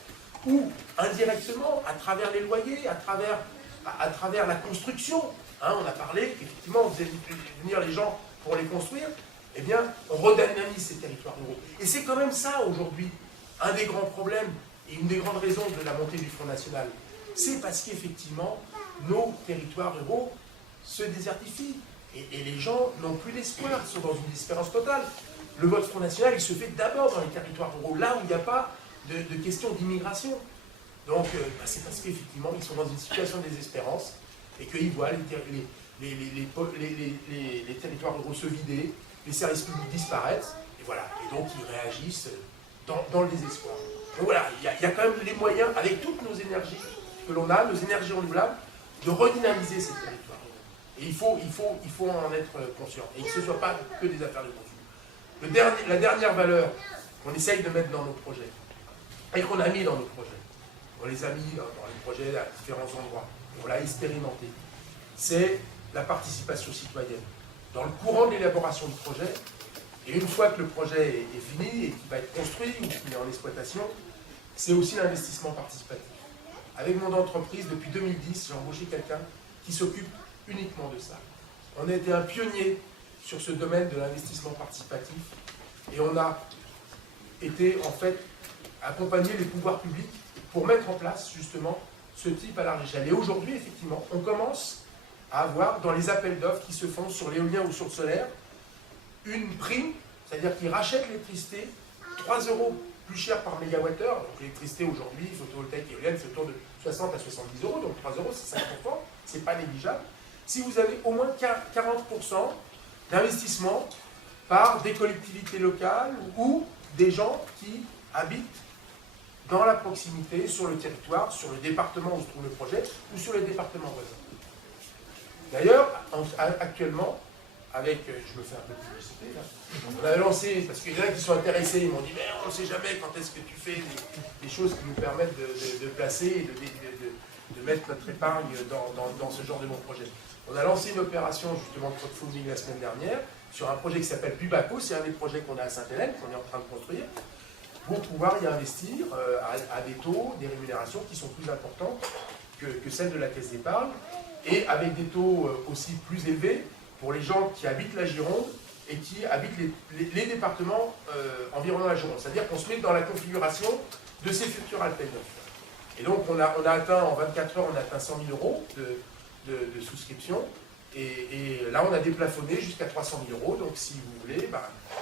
ou indirectement, à travers les loyers, à travers la construction, on a parlé qu'effectivement, on faisait venir les gens pour les construire, eh bien, on redynamise ces territoires ruraux. Et c'est quand même ça, aujourd'hui, un des grands problèmes et une des grandes raisons de la montée du Front National. C'est parce qu'effectivement, nos territoires ruraux se désertifient. Et les gens n'ont plus d'espoir, ils sont dans une désespérance totale. Le vote Front National, il se fait d'abord dans les territoires ruraux, là où il n'y a pas de question d'immigration. Donc, c'est parce qu'effectivement, ils sont dans une situation de désespérance et qu'ils voient les territoires ruraux se vider, les services publics disparaître, et voilà. Et donc, ils réagissent dans le désespoir. Donc voilà, il y a quand même les moyens, avec toutes nos énergies que l'on a, nos énergies renouvelables, de redynamiser ces territoires. Et il faut en être conscient. Et que ce ne soit pas que des affaires de consumo. La dernière valeur qu'on essaye de mettre dans nos projets, et qu'on a mis dans nos projets, on les a mis dans les projets à différents endroits, on l'a expérimenté, c'est la participation citoyenne. Dans le courant de l'élaboration du projet, et une fois que le projet est fini et qu'il va être construit ou qu'il est en exploitation, c'est aussi l'investissement participatif. Avec mon entreprise, depuis 2010, j'ai embauché quelqu'un qui s'occupe uniquement de ça. On a été un pionnier sur ce domaine de l'investissement participatif et on a été en fait accompagner les pouvoirs publics pour mettre en place justement ce type à large échelle. Et aujourd'hui, effectivement, on commence à avoir dans les appels d'offres qui se font sur l'éolien ou sur le solaire une prime, c'est-à-dire qu'ils rachètent l'électricité 3 € plus cher par mégawattheure. Donc l'électricité aujourd'hui, photovoltaïque et éolienne, c'est autour de 60 à 70 €, donc 3 €, c'est 5%, c'est pas négligeable. Si vous avez au moins 40% d'investissement par des collectivités locales ou des gens qui habitent dans la proximité, sur le territoire, sur le département où se trouve le projet, ou sur les départements voisins. D'ailleurs, actuellement, avec, je me fais un peu de publicité là, on a lancé, parce qu'il y en a qui sont intéressés, ils m'ont dit, mais on ne sait jamais quand est-ce que tu fais des choses qui nous permettent de placer et de mettre notre épargne dans ce genre de bon projet. On a lancé une opération justement de crowdfunding la semaine dernière sur un projet qui s'appelle Bubaco, c'est un des projets qu'on a à Sainte-Hélène, qu'on est en train de construire, pour pouvoir y investir à des taux, des rémunérations qui sont plus importantes que celles de la Caisse d'épargne, et avec des taux aussi plus élevés pour les gens qui habitent la Gironde et qui habitent les départements environnant la Gironde. C'est-à-dire qu'on se met dans la configuration de ces futurs Alpes 9. Et donc on a atteint, en 24 heures, on a atteint 100 000 euros de souscription. Et là, on a déplafonné jusqu'à 300 000 euros. Donc si vous voulez, ben,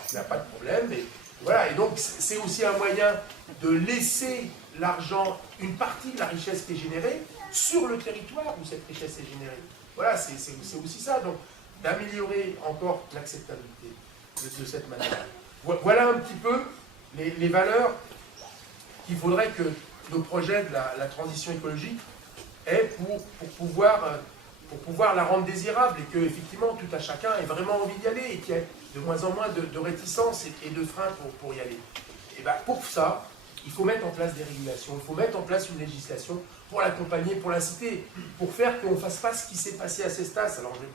il n'y a pas de problème. Et voilà. Et donc c'est aussi un moyen de laisser l'argent, une partie de la richesse qui est générée, sur le territoire où cette richesse est générée. Voilà, c'est aussi ça. Donc d'améliorer encore l'acceptabilité de cette manière. Voilà un petit peu les valeurs qu'il faudrait que nos projets de la transition écologique aient pour pouvoir la rendre désirable et que, effectivement, tout à chacun ait vraiment envie d'y aller et qu'il y ait de moins en moins de réticence et de frein pour y aller. Et bien, pour ça, il faut mettre en place des régulations, il faut mettre en place une législation pour l'accompagner, pour l'inciter, pour faire qu'on ne fasse pas ce qui s'est passé à Cestas. Alors, je ne vais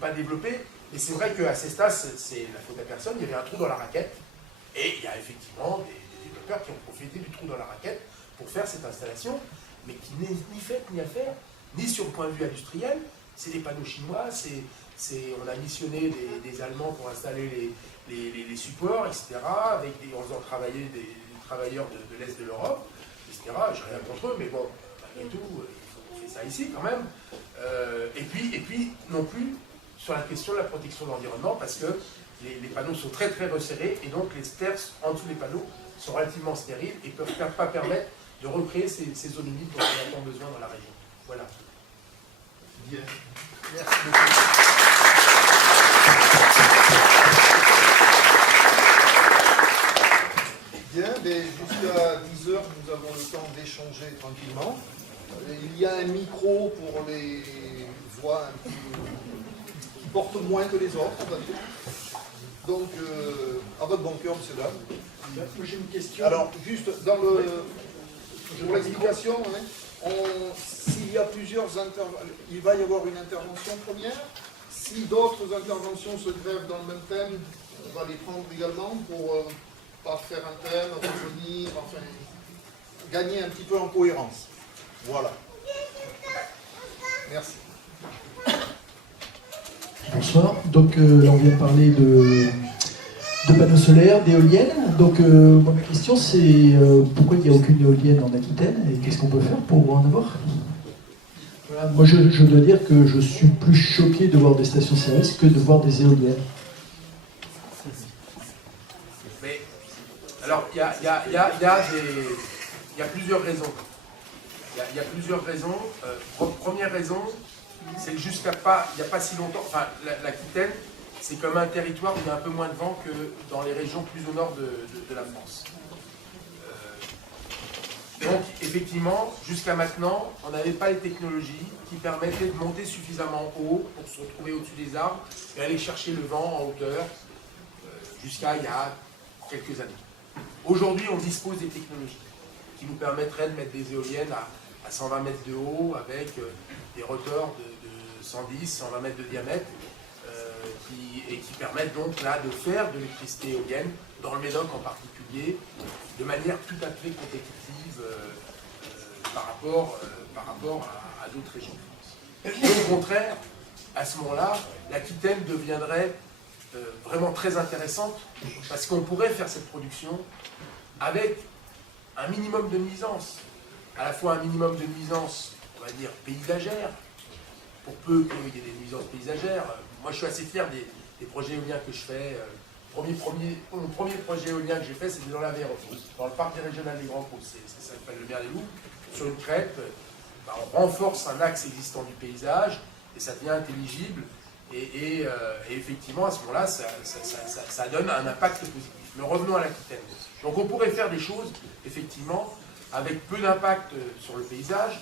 pas développer, mais c'est vrai qu'à Cestas, c'est la faute à personne, il y avait un trou dans la raquette, et il y a effectivement des développeurs qui ont profité du trou dans la raquette pour faire cette installation, mais qui n'est ni faite ni à faire, ni sur le point de vue industriel. C'est des panneaux chinois, on a missionné des Allemands pour installer les supports, etc., en faisant travailler des travailleurs de l'Est de l'Europe, etc. Je n'ai rien contre eux, mais bon, malgré tout, on fait ça ici quand même. Et puis, non plus, sur la question de la protection de l'environnement, parce que les panneaux sont très très resserrés, et donc les stères en dessous des panneaux sont relativement stériles et ne peuvent pas permettre de recréer ces zones humides dont on a tant besoin dans la région. Voilà. Bien. Merci beaucoup. Bien, mais jusqu'à 10 h, nous avons le temps d'échanger tranquillement. Il y a un micro pour les voix un peu qui portent moins que les autres, on va dire. Donc, à votre bon cœur, monsieur, dame. J'ai une question. Alors, juste pour l'explication, hein, s'il y a plusieurs interventions, il va y avoir une intervention première. Si d'autres interventions se grèvent dans le même thème, on va les prendre également pour pas faire un thème, revenir, enfin, gagner un petit peu en cohérence. Voilà. Merci. Bonsoir. Donc, on vient de parler de panneaux solaires, d'éoliennes. Donc, moi, ma question, c'est pourquoi il n'y a aucune éolienne en Aquitaine et qu'est-ce qu'on peut faire pour en avoir? Voilà, moi, je dois dire que je suis plus choqué de voir des stations-service que de voir des éoliennes. Mais, alors, il y a plusieurs raisons. Il y a plusieurs raisons. Première raison, c'est que il n'y a pas si longtemps, enfin, l'Aquitaine, c'est comme un territoire où il y a un peu moins de vent que dans les régions plus au nord de la France. Donc, effectivement, jusqu'à maintenant, on n'avait pas les technologies qui permettaient de monter suffisamment haut pour se retrouver au-dessus des arbres et aller chercher le vent en hauteur jusqu'à il y a quelques années. Aujourd'hui, on dispose des technologies qui nous permettraient de mettre des éoliennes à 120 mètres de haut avec des rotors de 110, 120 mètres de diamètre qui permettent donc là de faire de l'électricité éolienne, dans le Médoc en particulier, de manière tout à fait compétitive par rapport à d'autres régions de France. Et au contraire, à ce moment-là, l'Aquitaine deviendrait vraiment très intéressante parce qu'on pourrait faire cette production avec un minimum de nuisances, à la fois un minimum de nuisances, on va dire, paysagères, pour peu qu'il y ait des nuisances paysagères. Moi, je suis assez fier des projets éoliens que je fais. Mon premier projet éolien que j'ai fait, c'était dans la Vérone, dans le parc régional des Grands Crous. Ça s'appelle le Mer-des-Loups. Sur une crête, on renforce un axe existant du paysage et ça devient intelligible. Et effectivement, à ce moment-là, ça donne un impact positif. Mais revenons à l'Aquitaine. Donc on pourrait faire des choses, effectivement, avec peu d'impact sur le paysage,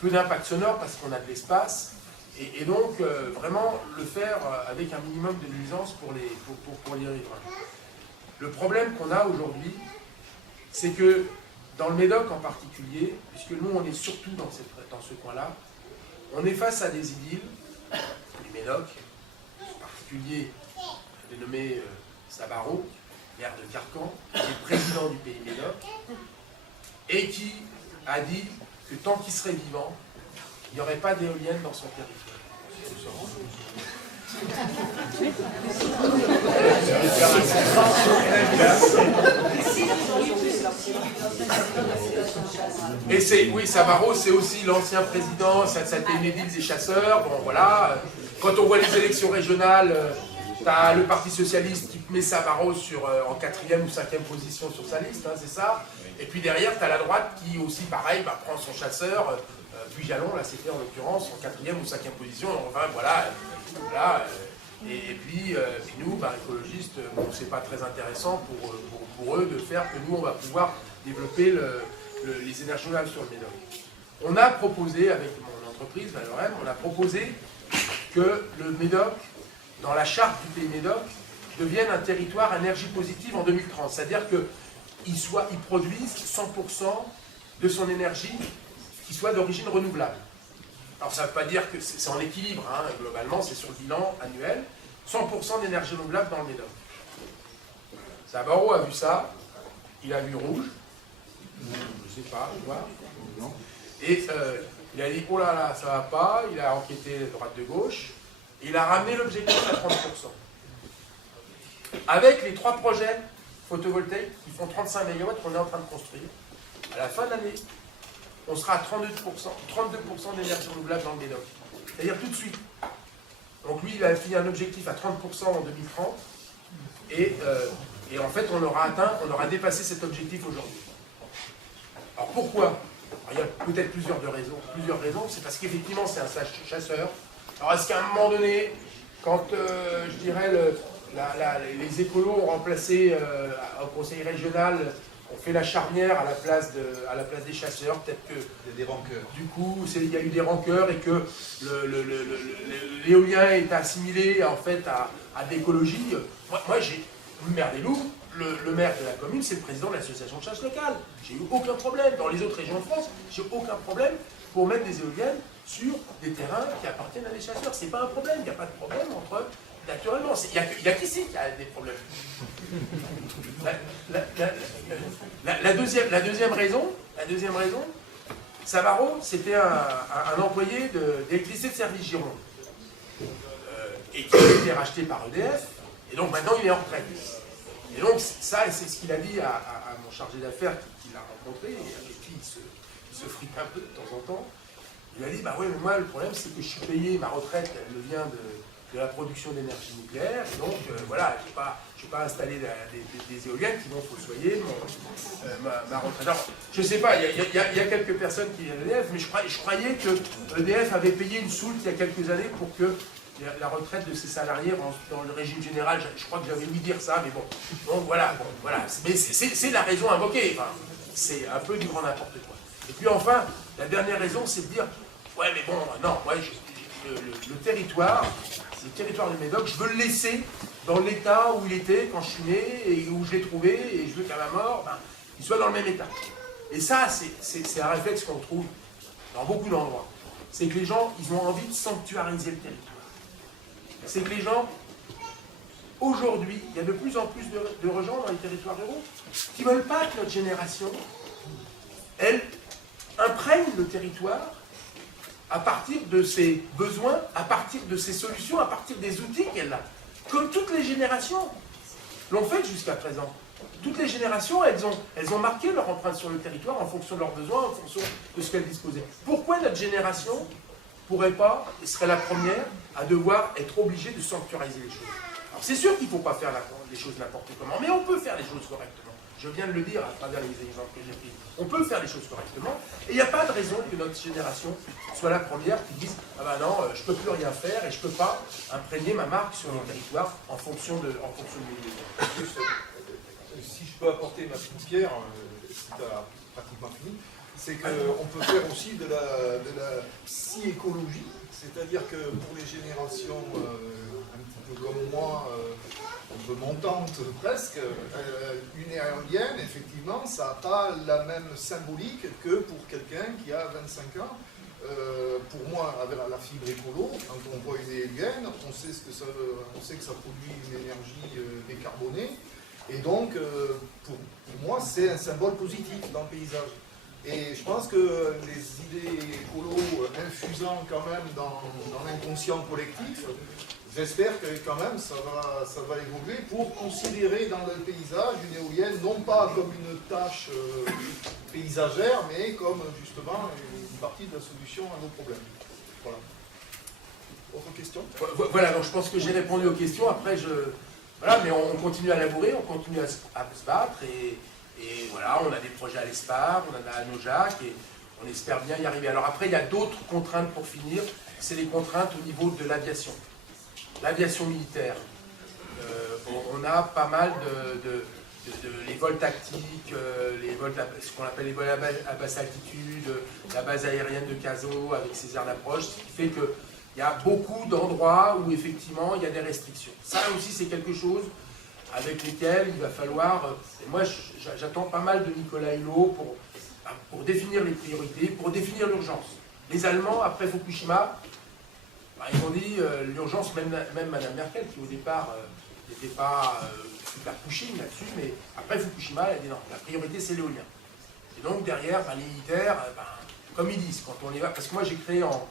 peu d'impact sonore parce qu'on a de l'espace, et donc vraiment le faire avec un minimum de nuisance pour les riverains. Le problème qu'on a aujourd'hui, c'est que dans le Médoc en particulier, puisque nous on est surtout dans ce coin-là, on est face à des idylles, les Médoc, en particulier dénommé Sabaro, maire de Carcan, qui est président du pays Médoc, et qui a dit que tant qu'il serait vivant, il n'y aurait pas d'éolienne dans son territoire. Et oui, Sabaro, c'est aussi l'ancien président, ça a été une édile des chasseurs. Bon, voilà. Quand on voit les élections régionales, t'as le Parti Socialiste qui met Sabaro en 4e ou 5e position sur sa liste, hein, c'est ça. Et puis derrière, t'as la droite qui aussi, pareil, prend son chasseur, puis Jalon, là c'était en l'occurrence, en 4e ou 5e position. Enfin, voilà. Et puis nous, écologistes, c'est pas très intéressant pour eux de faire que nous, on va pouvoir développer les énergies renouvelables sur le Médoc. On a proposé, avec mon entreprise, Valorem, on a proposé que le Médoc, dans la charte du pays Médoc, devienne un territoire à énergie positive en 2030. C'est-à-dire qu'ils produisent 100% de son énergie qui soit d'origine renouvelable. Alors ça ne veut pas dire que c'est en équilibre, hein. Globalement c'est sur le bilan annuel, 100% d'énergie renouvelable dans le Médoc. Sabaro a vu ça, il a vu rouge, je ne sais pas, tu vois, non. Et il a dit, oh là là, ça ne va pas, il a enquêté de droite de gauche, et il a ramené l'objectif à 30%. Avec les 3 projets photovoltaïques qui font 35 MW qu'on est en train de construire, à la fin de l'année, on sera à 32% d'énergie renouvelable dans le Médoc. C'est-à-dire tout de suite. Donc lui, il a fini un objectif à 30% en 2030, et en fait, on aura dépassé cet objectif aujourd'hui. Alors pourquoi? Il y a peut-être plusieurs raisons. C'est parce qu'effectivement, c'est un chasseur. Alors est-ce qu'à un moment donné, quand, je dirais, les écolos ont remplacé au conseil régional, on fait la charnière à la place des chasseurs, peut-être que... Il y a des rancœurs. Du coup, il y a eu des rancœurs et que l'éolien est assimilé en fait à l'écologie. Moi j'ai le maire des Loups, le maire de la commune, c'est le président de l'association de chasse locale. J'ai eu aucun problème. Dans les autres régions de France, j'ai aucun problème pour mettre des éoliennes sur des terrains qui appartiennent à des chasseurs. C'est pas un problème, il n'y a pas de problème entre... Naturellement, il n'y a qu'ici qui a des problèmes. La deuxième raison, Sabaro, c'était un employé d'électricité de service Gironde, et qui a été racheté par EDF, et donc maintenant il est en retraite. Et donc ça, c'est ce qu'il a dit à mon chargé d'affaires qu'il a rencontré, et avec qui il se frite un peu de temps en temps. Il a dit, bah oui, mais moi le problème c'est que je suis payé, ma retraite, elle vient de la production d'énergie nucléaire, et donc voilà, je ne vais pas installer des éoliennes qui vont fossoyer ma retraite. Alors, je ne sais pas, il y a quelques personnes qui viennent d'EDF, mais je croyais que EDF avait payé une soulte il y a quelques années pour que la retraite de ses salariés dans le régime général, je crois que j'avais ouï dire ça, mais bon. Donc voilà. Mais c'est la raison invoquée, enfin, c'est un peu du grand n'importe quoi. Et puis enfin, la dernière raison, c'est de dire, ouais mais bon, non, ouais, le territoire du Médoc, je veux le laisser dans l'état où il était quand je suis né et où je l'ai trouvé, et je veux qu'à ma mort, il soit dans le même état. Et ça, c'est un réflexe qu'on trouve dans beaucoup d'endroits. C'est que les gens, ils ont envie de sanctuariser le territoire. C'est que les gens, aujourd'hui, il y a de plus en plus de gens dans les territoires ruraux qui ne veulent pas que notre génération, elle, imprègne le territoire à partir de ses besoins, à partir de ses solutions, à partir des outils qu'elle a. Comme toutes les générations l'ont fait jusqu'à présent. Toutes les générations, elles ont marqué leur empreinte sur le territoire en fonction de leurs besoins, en fonction de ce qu'elles disposaient. Pourquoi notre génération ne pourrait pas, et serait la première, à devoir être obligée de sanctuariser les choses? Alors c'est sûr qu'il ne faut pas faire les choses n'importe comment, mais on peut faire les choses correctement. Je viens de le dire à travers les exemples que j'ai pris. On peut faire les choses correctement, et il n'y a pas de raison que notre génération soit la première qui dise « Ah ben non, je ne peux plus rien faire et je ne peux pas imprégner ma marque sur le territoire en fonction de mes besoins. » Si je peux apporter ma petite pierre, pratiquement fini, c'est qu'on peut faire aussi de la psy-écologie, c'est-à-dire que pour les générations un petit peu comme moi, un peu montantes presque, une éolienne, effectivement, ça n'a pas la même symbolique que pour quelqu'un qui a 25 ans. Pour moi, avec la fibre écolo, quand on voit une éolienne, on sait que ça produit une énergie décarbonée. Et donc, pour moi, c'est un symbole positif dans le paysage. Et je pense que les idées écolo infusant quand même dans l'inconscient collectif, j'espère que quand même ça va évoluer pour considérer dans le paysage une éolienne non pas comme une tâche paysagère, mais comme justement une partie de la solution à nos problèmes. Voilà. Autre question ? Voilà, donc je pense que j'ai répondu aux questions. Après, voilà, mais on continue à labourer, on continue à se battre. Et voilà, on a des projets à l'ESPAR, on en a à Naujac, et on espère bien y arriver. Alors après, il y a d'autres contraintes pour finir. C'est les contraintes au niveau de l'aviation. L'aviation militaire. On a pas mal les vols tactiques, ce qu'on appelle les vols à basse altitude, la base aérienne de Cazaux avec ses aires d'approche, ce qui fait qu'il y a beaucoup d'endroits où effectivement il y a des restrictions. Ça aussi c'est quelque chose avec lesquels il va falloir... Et moi j'attends pas mal de Nicolas Hulot pour définir les priorités, pour définir l'urgence. Les Allemands, après Fukushima, ils ont dit l'urgence, même Mme Merkel, qui au départ n'était pas super pushing là-dessus, mais après Fukushima, elle a dit non, la priorité c'est l'éolien. Et donc derrière, les militaires, comme ils disent, quand on y va, parce que moi j'ai créé en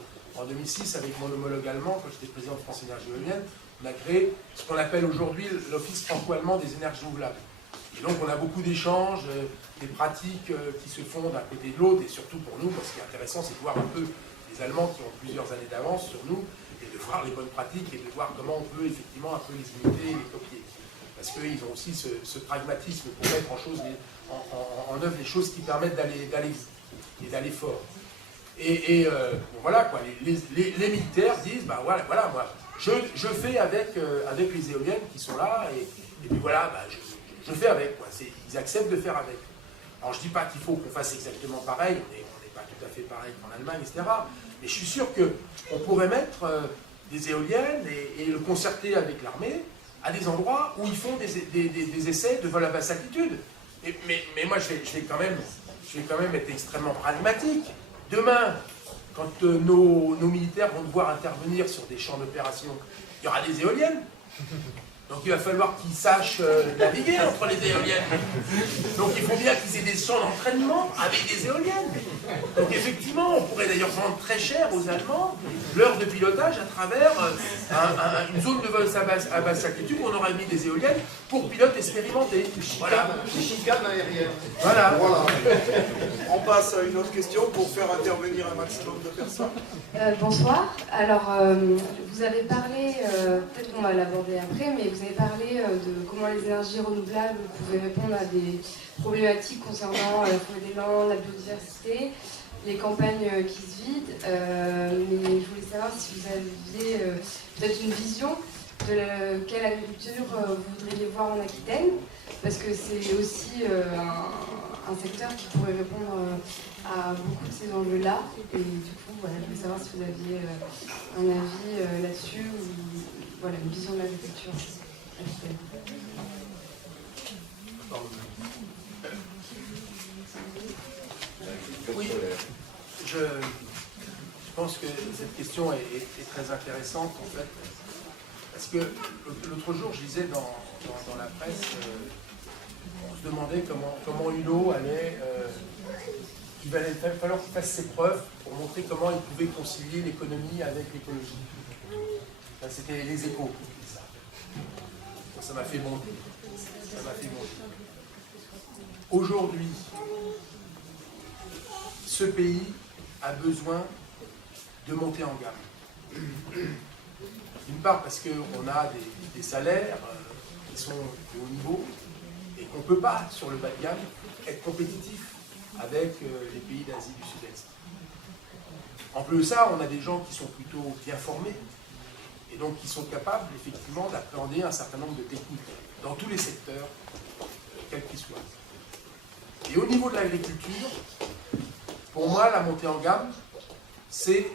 2006 avec mon homologue allemand, quand j'étais président de France Énergie Éolienne, on a créé ce qu'on appelle aujourd'hui l'Office franco-allemand des énergies renouvelables. Et donc on a beaucoup d'échanges, des pratiques qui se font d'un côté de l'autre, et surtout pour nous, parce ce qui est intéressant, c'est de voir un peu les Allemands qui ont plusieurs années d'avance sur nous, et de voir les bonnes pratiques, et de voir comment on peut effectivement un peu les imiter et les copier. Parce qu'ils ont aussi ce pragmatisme pour mettre en œuvre des choses qui permettent d'aller vite et d'aller fort. Et bon, voilà quoi, les militaires disent, voilà, moi, je fais avec les éoliennes qui sont là, et puis voilà, je fais avec, quoi. Ils acceptent de faire avec. Alors je ne dis pas qu'il faut qu'on fasse exactement pareil, on n'est pas tout à fait pareil qu'en Allemagne, etc. Mais je suis sûr qu'on pourrait mettre des éoliennes et le concerter avec l'armée à des endroits où ils font des essais de vol à basse altitude. Mais moi, je vais quand même être extrêmement pragmatique. Demain, quand nos militaires vont devoir intervenir sur des champs d'opération, il y aura des éoliennes. Donc il va falloir qu'ils sachent naviguer entre les éoliennes. Donc il faut bien qu'ils aient des champs d'entraînement avec des éoliennes. Donc effectivement, on pourrait d'ailleurs vendre très cher aux Allemands l'heure de pilotage à travers une zone de vol à basse altitude où on aurait mis des éoliennes pour pilotes expérimentés. Voilà. Les chicanes aériennes. Voilà. On passe à une autre question pour faire intervenir un maximum de personnes. Bonsoir. Alors, vous avez parlé, peut-être qu'on va l'aborder après, mais vous avez parlé de comment les énergies renouvelables pouvaient répondre à des problématiques concernant la forêt des landes, la biodiversité, les campagnes qui se vident. Mais je voulais savoir si vous aviez peut-être une vision de quelle agriculture vous voudriez voir en Aquitaine, parce que c'est aussi un secteur qui pourrait répondre à beaucoup de ces enjeux-là. Et du coup, voilà, je voulais savoir si vous aviez un avis là-dessus, ou voilà, une vision de l'agriculture aquitaine. Oui, je pense que cette question est très intéressante en fait, parce que l'autre jour je lisais dans la presse, on se demandait comment Hulot allait, il va falloir qu'il fasse ses preuves pour montrer comment il pouvait concilier l'économie avec l'écologie. C'était les Échos qui disaient ça. Ça m'a fait bondir. Aujourd'hui, ce pays a besoin de monter en gamme. D'une part parce qu'on a des salaires qui sont de haut niveau et qu'on ne peut pas, sur le bas de gamme, être compétitif avec les pays d'Asie du Sud-Est. En plus de ça, on a des gens qui sont plutôt bien formés et donc qui sont capables effectivement d'appréhender un certain nombre de techniques dans tous les secteurs, quels qu'ils soient. Et au niveau de l'agriculture, pour moi, la montée en gamme, c'est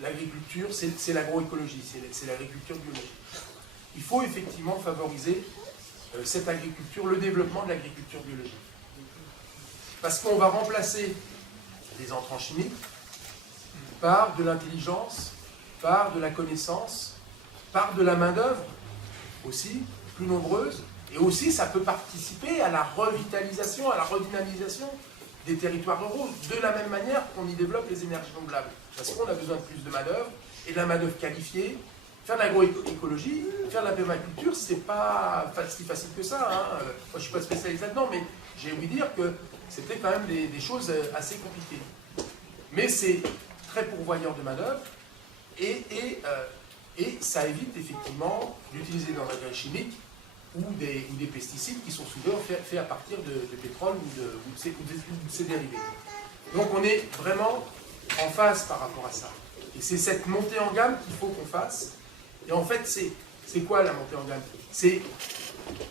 l'agriculture, c'est l'agroécologie, c'est l'agriculture biologique. Il faut effectivement favoriser cette agriculture, le développement de l'agriculture biologique. Parce qu'on va remplacer les entrants chimiques par de l'intelligence, par de la connaissance, par de la main-d'œuvre aussi, plus nombreuse, et aussi ça peut participer à la revitalisation, à la redynamisation des territoires ruraux, de la même manière qu'on y développe les énergies renouvelables. Parce qu'on a besoin de plus de main-d'œuvre, et de la main-d'œuvre qualifiée. Faire de l'agroécologie, faire de la permaculture, c'est pas si facile que ça. Hein. Moi, je ne suis pas spécialiste là-dedans, mais j'ai ouï dire que c'était quand même des choses assez compliquées. Mais c'est très pourvoyeur de main-d'œuvre, et ça évite effectivement d'utiliser dans l'engrais chimique ou des pesticides qui sont souvent faits à partir de pétrole ou de ses dérivés. Donc on est vraiment en phase par rapport à ça. Et c'est cette montée en gamme qu'il faut qu'on fasse. Et en fait, c'est quoi la montée en gamme? C'est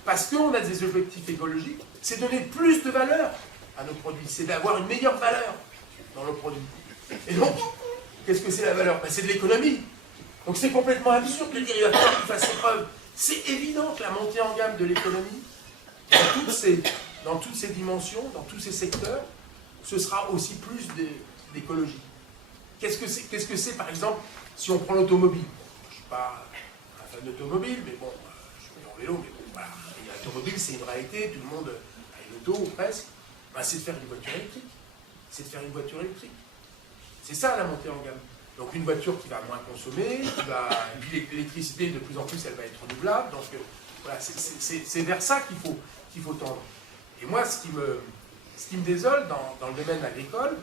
parce qu'on a des objectifs écologiques, c'est donner plus de valeur à nos produits, c'est d'avoir une meilleure valeur dans nos produits. Et donc, qu'est-ce que c'est la valeur? C'est de l'économie. Donc c'est complètement absurde de dire qu'il va falloir qu'il fasse ses preuves. C'est évident que la montée en gamme de l'économie, dans toutes ces dimensions, dans tous ces secteurs, ce sera aussi plus d'écologie. Qu'est-ce que c'est, par exemple, si on prend l'automobile? Je ne suis pas un fan d'automobile, mais bon, je suis en vélo, mais bon, voilà. L'automobile, c'est une réalité, tout le monde a une auto, ou presque. Ben, c'est de faire une voiture électrique. C'est de faire une voiture électrique. C'est ça, la montée en gamme. Donc une voiture qui va moins consommer, et puis l'électricité, de plus en plus, elle va être renouvelable. Donc voilà, c'est vers ça qu'il faut tendre. Et moi, ce qui me désole dans le domaine agricole,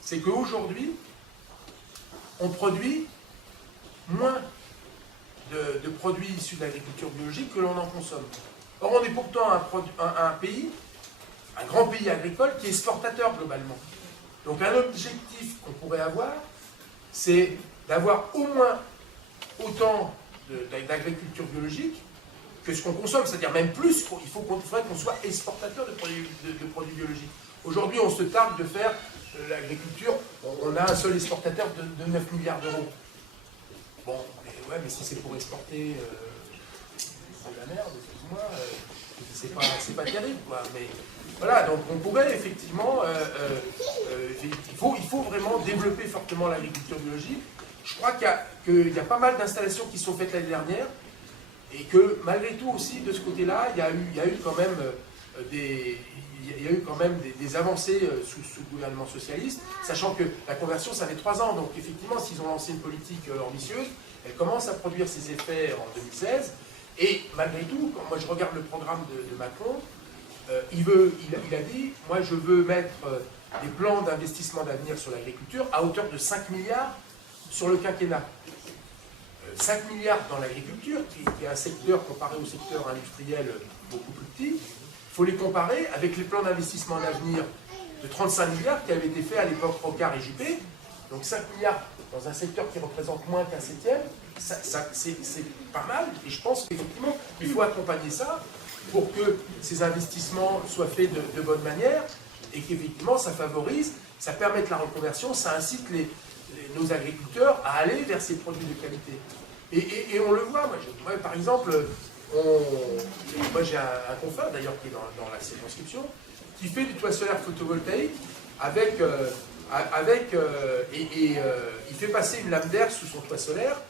c'est qu'aujourd'hui, on produit moins de produits issus de l'agriculture biologique que l'on en consomme. Or, on est pourtant un pays, un grand pays agricole, qui est exportateur globalement. Donc un objectif qu'on pourrait avoir, c'est d'avoir au moins autant d'agriculture biologique que ce qu'on consomme, c'est-à-dire même plus. Il faudrait qu'on soit exportateur de produits biologiques. Aujourd'hui, on se targue de faire l'agriculture, on a un seul exportateur de 9 milliards d'euros. Bon, mais si c'est pour exporter de la merde, excuse-moi, c'est pas terrible, quoi. Mais voilà, donc on pourrait effectivement, il faut vraiment développer fortement l'agriculture biologique. Je crois qu'il y a pas mal d'installations qui sont faites l'année dernière, et que malgré tout aussi, de ce côté-là, il y a eu quand même des avancées sous le gouvernement socialiste, sachant que la conversion, ça fait 3 ans. Donc effectivement, s'ils ont lancé une politique ambitieuse, elle commence à produire ses effets en 2016. Et malgré tout, quand moi je regarde le programme de Macron, il a dit, moi je veux mettre des plans d'investissement d'avenir sur l'agriculture à hauteur de 5 milliards sur le quinquennat. 5 milliards dans l'agriculture, qui est un secteur comparé au secteur industriel beaucoup plus petit. Il faut les comparer avec les plans d'investissement d'avenir de 35 milliards qui avaient été faits à l'époque Rocard et Juppé. Donc 5 milliards dans un secteur qui représente moins qu'un septième, c'est pas mal. Et je pense qu'effectivement, il faut accompagner ça pour que ces investissements soient faits de bonne manière et qu'effectivement ça favorise, ça permette la reconversion, ça incite nos agriculteurs à aller vers ces produits de qualité. Et on le voit, moi par exemple, moi j'ai un confrère d'ailleurs qui est dans la circonscription, qui fait du toit solaire photovoltaïque il fait passer une lame d'air sous son toit solaire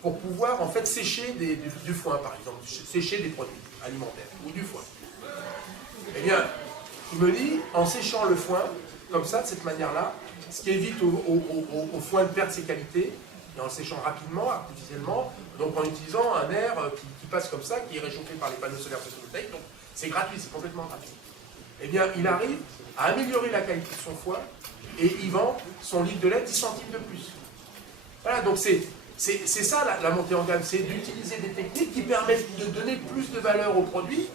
pour pouvoir en fait sécher du foin par exemple, sécher des produits alimentaires ou du foin. Eh bien, il me dit, en séchant le foin, comme ça, de cette manière-là, ce qui évite au foin de perdre ses qualités, et en le séchant rapidement, artificiellement, donc en utilisant un air qui passe comme ça, qui est réchauffé par les panneaux solaires photovoltaïques, donc c'est gratuit, c'est complètement gratuit. Eh bien, il arrive à améliorer la qualité de son foin, et il vend son litre de lait 10 centimes de plus. Voilà, donc c'est ça la montée en gamme, c'est d'utiliser des techniques qui permettent de donner plus de valeur au produit,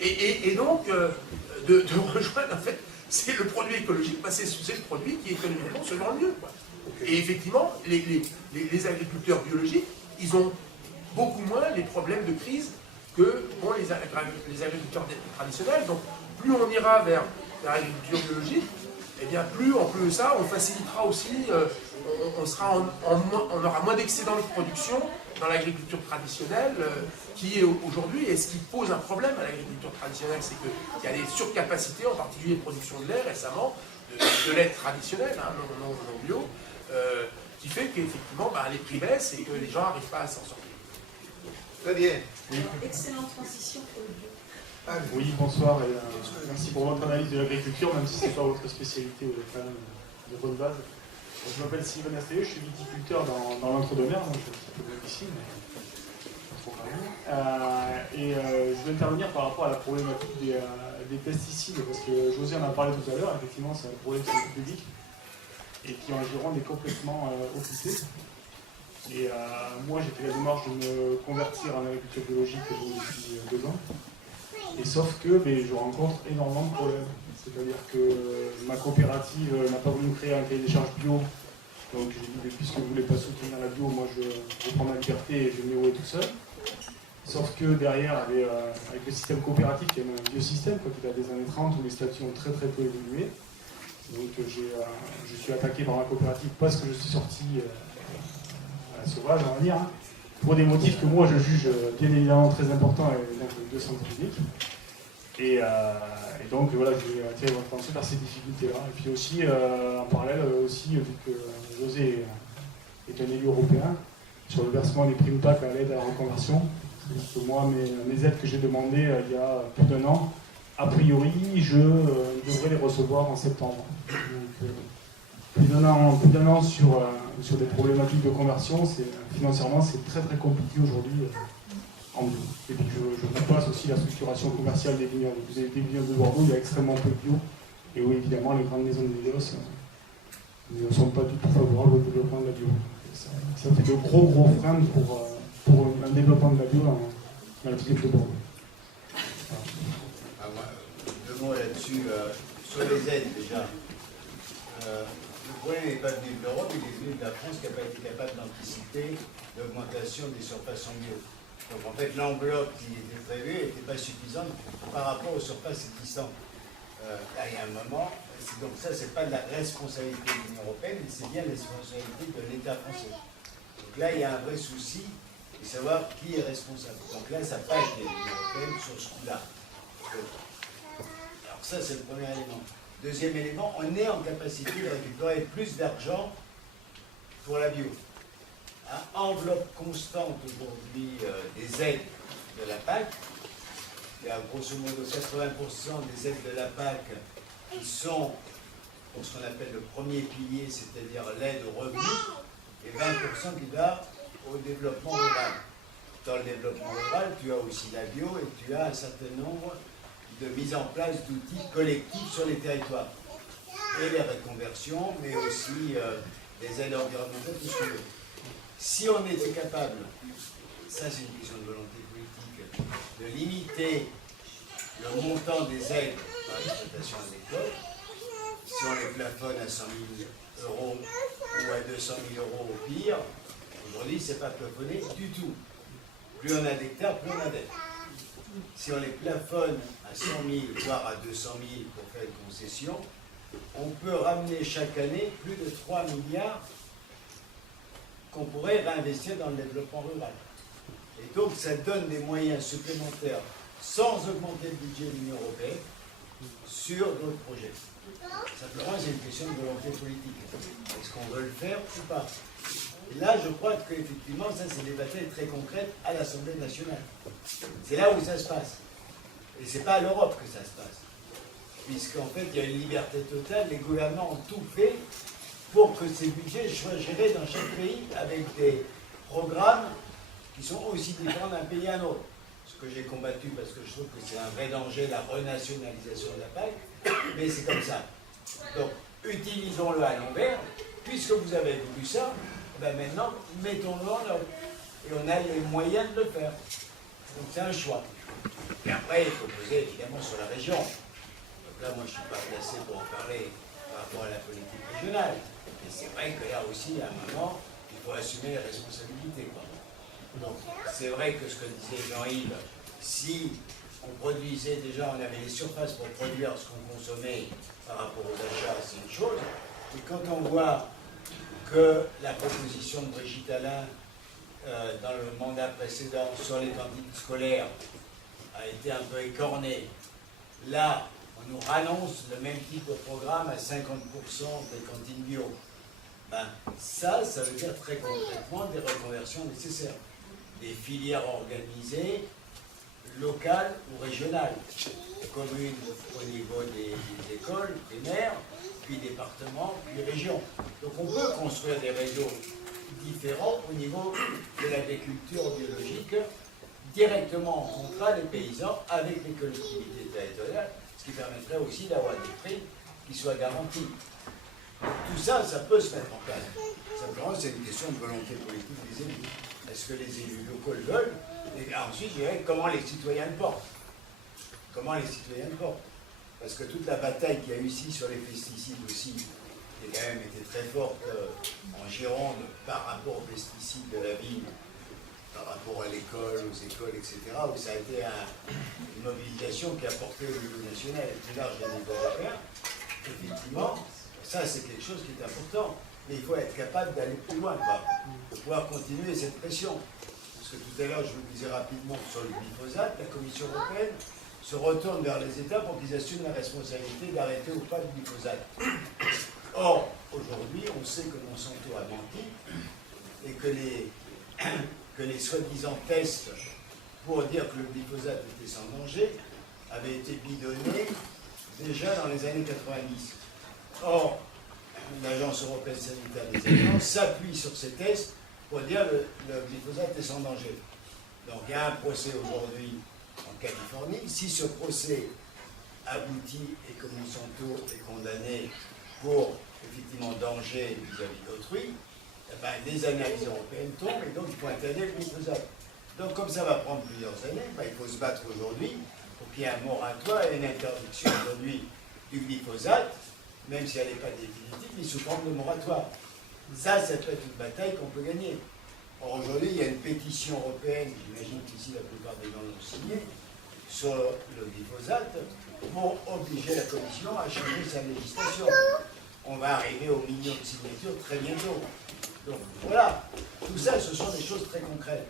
et donc de rejoindre, en fait, c'est le produit écologique, c'est le produit qui économiquement se vend le mieux, quoi. Okay. Et effectivement, les agriculteurs biologiques, ils ont beaucoup moins les problèmes de crise que les agriculteurs traditionnels. Donc plus on ira vers l'agriculture biologique, et bien plus en plus ça, on facilitera aussi, on aura moins d'excédents de production dans l'agriculture traditionnelle, qui aujourd'hui, et ce qui pose un problème à l'agriculture traditionnelle, c'est qu'il y a des surcapacités, en particulier de production de lait récemment, de lait traditionnel, hein, non bio, qui fait qu'effectivement les prix baissent et que les gens n'arrivent pas à s'en sortir. Très bien. Excellente transition pour le bio. Oui, bonsoir et merci pour votre analyse de l'agriculture, même si ce n'est pas votre spécialité, vous êtes quand même de bonne base. Je m'appelle Sylvain Astéo, je suis viticulteur dans l'Entre-deux-Mers, donc ça peut être ici, mais pas trop quand même. Je vais intervenir par rapport à la problématique des pesticides, parce que José en a parlé tout à l'heure, effectivement c'est un problème de santé publique, et qui en Gironde est complètement occulté. Et moi j'ai fait la démarche de me convertir en agriculture biologique depuis 2 ans. Et sauf que je rencontre énormément de problèmes. C'est-à-dire que ma coopérative n'a pas voulu créer un cahier des charges bio. Donc j'ai dit, puisque vous ne voulez pas soutenir la bio, moi je prends ma liberté et je m'y ouvre tout seul. Sauf que derrière, avec le système coopératif, il y a un vieux système, qui date des années 30, où les statuts ont très très peu évolué. Donc je suis attaqué par ma coopérative parce que je suis sorti à la sauvage, on va dire, hein, pour des motifs que moi je juge bien évidemment très importants, et donc de santé publique. Et donc voilà, je vais attirer votre attention vers ces difficultés-là. Et puis aussi, en parallèle, vu que José est un élu européen, sur le versement des primes TAC à l'aide à la reconversion, que moi, mes aides que j'ai demandées il y a plus d'1 an, a priori, je devrais les recevoir en septembre. Donc, plus d'un an sur des problématiques de conversion, financièrement, c'est très très compliqué aujourd'hui en bio. Et puis je vous passe aussi la structuration commerciale des vignobles. Vous avez des vignobles de Bordeaux, il y a extrêmement peu de bio. Et oui, évidemment, les grandes maisons de négoce ne sont pas du tout favorables au développement de la bio. Ça fait de gros freins pour un développement de la bio dans le type de Bordeaux. Voilà. 2 mots là-dessus. Sur les aides, déjà. Le problème n'est pas venu de l'Europe, il est venu de la France qui n'a pas été capable d'anticiper l'augmentation des surfaces en bio. Donc en fait, l'enveloppe qui était prévue n'était pas suffisante par rapport aux surfaces existantes. Là, il y a un moment, donc ça, c'est pas de la responsabilité de l'Union européenne, mais c'est bien la responsabilité de l'État français. Donc là, il y a un vrai souci de savoir qui est responsable. Donc là, ça n'a pas été l'Union européenne sur ce coup-là. Alors ça, c'est le premier élément. Deuxième élément, on est en capacité de récupérer plus d'argent pour la bio. Enveloppe constante aujourd'hui des aides de la PAC. Il y a grosso modo 80% des aides de la PAC qui sont pour ce qu'on appelle le premier pilier, c'est-à-dire l'aide aux revenus, et 20% qui va au développement rural. Dans le développement rural, tu as aussi la bio et tu as un certain nombre de mise en place d'outils collectifs sur les territoires. Et les reconversions, mais aussi les aides environnementales, tout ce qu'on veut. Si on était capable, ça c'est une question de volonté politique, de limiter le montant des aides par l'exploitation agricole, si on les plafonne à 100 000 € ou à 200 000 € au pire, aujourd'hui c'est pas plafonné du tout. Plus on a d'hectares, plus on a d'aides. Si on les plafonne à 100 000, voire à 200 000 pour faire une concession, on peut ramener chaque année plus de 3 milliards qu'on pourrait réinvestir dans le développement rural. Et donc ça donne des moyens supplémentaires sans augmenter le budget de l'Union européenne sur d'autres projets. Simplement, c'est une question de volonté politique. Est-ce qu'on veut le faire ou pas? Et là, je crois qu'effectivement, ça, c'est des batailles très concrètes à l'Assemblée nationale. C'est là où ça se passe. Et c'est pas à l'Europe que ça se passe. Puisqu'en fait, il y a une liberté totale. Les gouvernements ont tout fait pour que ces budgets soient gérés dans chaque pays avec des programmes qui sont aussi différents d'un pays à un autre. Ce que j'ai combattu parce que je trouve que c'est un vrai danger, la renationalisation de la PAC, mais c'est comme ça. Donc, utilisons-le à l'envers. Puisque vous avez voulu ça, ben maintenant, mettons-le en œuvre. Et on a les moyens de le faire. Donc c'est un choix. Et après, il faut poser évidemment sur la région. Donc là, moi, je ne suis pas placé pour en parler par rapport à la politique régionale. Mais c'est vrai que là aussi, à un moment, il faut assumer les responsabilités, quoi. Donc, c'est vrai que ce que disait Jean-Yves, si on produisait déjà, on avait les surfaces pour produire ce qu'on consommait par rapport aux achats, c'est une chose. Et quand on voit que la proposition de Brigitte Allain dans le mandat précédent sur les cantines scolaires a été un peu écornée, là, on nous annonce le même type de programme à 50% des cantines bio. Ben, ça veut dire très concrètement des reconversions nécessaires. Des filières organisées, locales ou régionales. Communes au niveau des écoles, des maires, puis départements, puis régions. Donc on peut construire des réseaux différents au niveau de l'agriculture biologique, directement en contrat des paysans avec les collectivités territoriales, ce qui permettrait aussi d'avoir des prix qui soient garantis. Tout ça, ça peut se mettre en place. Simplement, c'est une question de volonté politique des élus. Est-ce que les élus locaux le veulent? Et ensuite, je dirais comment les citoyens le portent. Comment les citoyens le portent. Parce que toute la bataille qu'il y a eu ici sur les pesticides aussi, qui a quand même été très forte en Gironde par rapport aux pesticides de la vigne, par rapport à l'école, aux écoles, etc., où ça a été une mobilisation qui a porté au niveau national et plus large au niveau européen. Effectivement, ça c'est quelque chose qui est important. Mais il faut être capable d'aller plus loin, quoi, de pouvoir continuer cette pression. Parce que tout à l'heure, je vous le disais rapidement sur le glyphosate, la Commission européenne se retourne vers les États pour qu'ils assument la responsabilité d'arrêter ou pas le glyphosate. Or, aujourd'hui, on sait que Monsanto a menti et que les soi-disant tests pour dire que le glyphosate était sans danger avaient été bidonnés déjà dans les années 90. Or, l'Agence européenne sanitaire des aliments s'appuie sur ces tests pour dire que le glyphosate est sans danger. Donc il y a un procès aujourd'hui en Californie. Si ce procès aboutit et que Monsanto est condamné pour effectivement danger vis-à-vis d'autrui, eh ben, les analyses européennes tombent et donc il faut interdire le glyphosate. Donc comme ça va prendre plusieurs années, ben, il faut se battre aujourd'hui pour qu'il y ait un moratoire et une interdiction aujourd'hui du glyphosate, même si elle n'est pas définitive, mais sous forme de moratoire. Ça peut être une bataille qu'on peut gagner. Or, aujourd'hui, il y a une pétition européenne, j'imagine qu'ici la plupart des gens l'ont signée, sur le glyphosate, pour obliger la Commission à changer sa législation. On va arriver au million de signatures très bientôt. Donc voilà, tout ça, ce sont des choses très concrètes.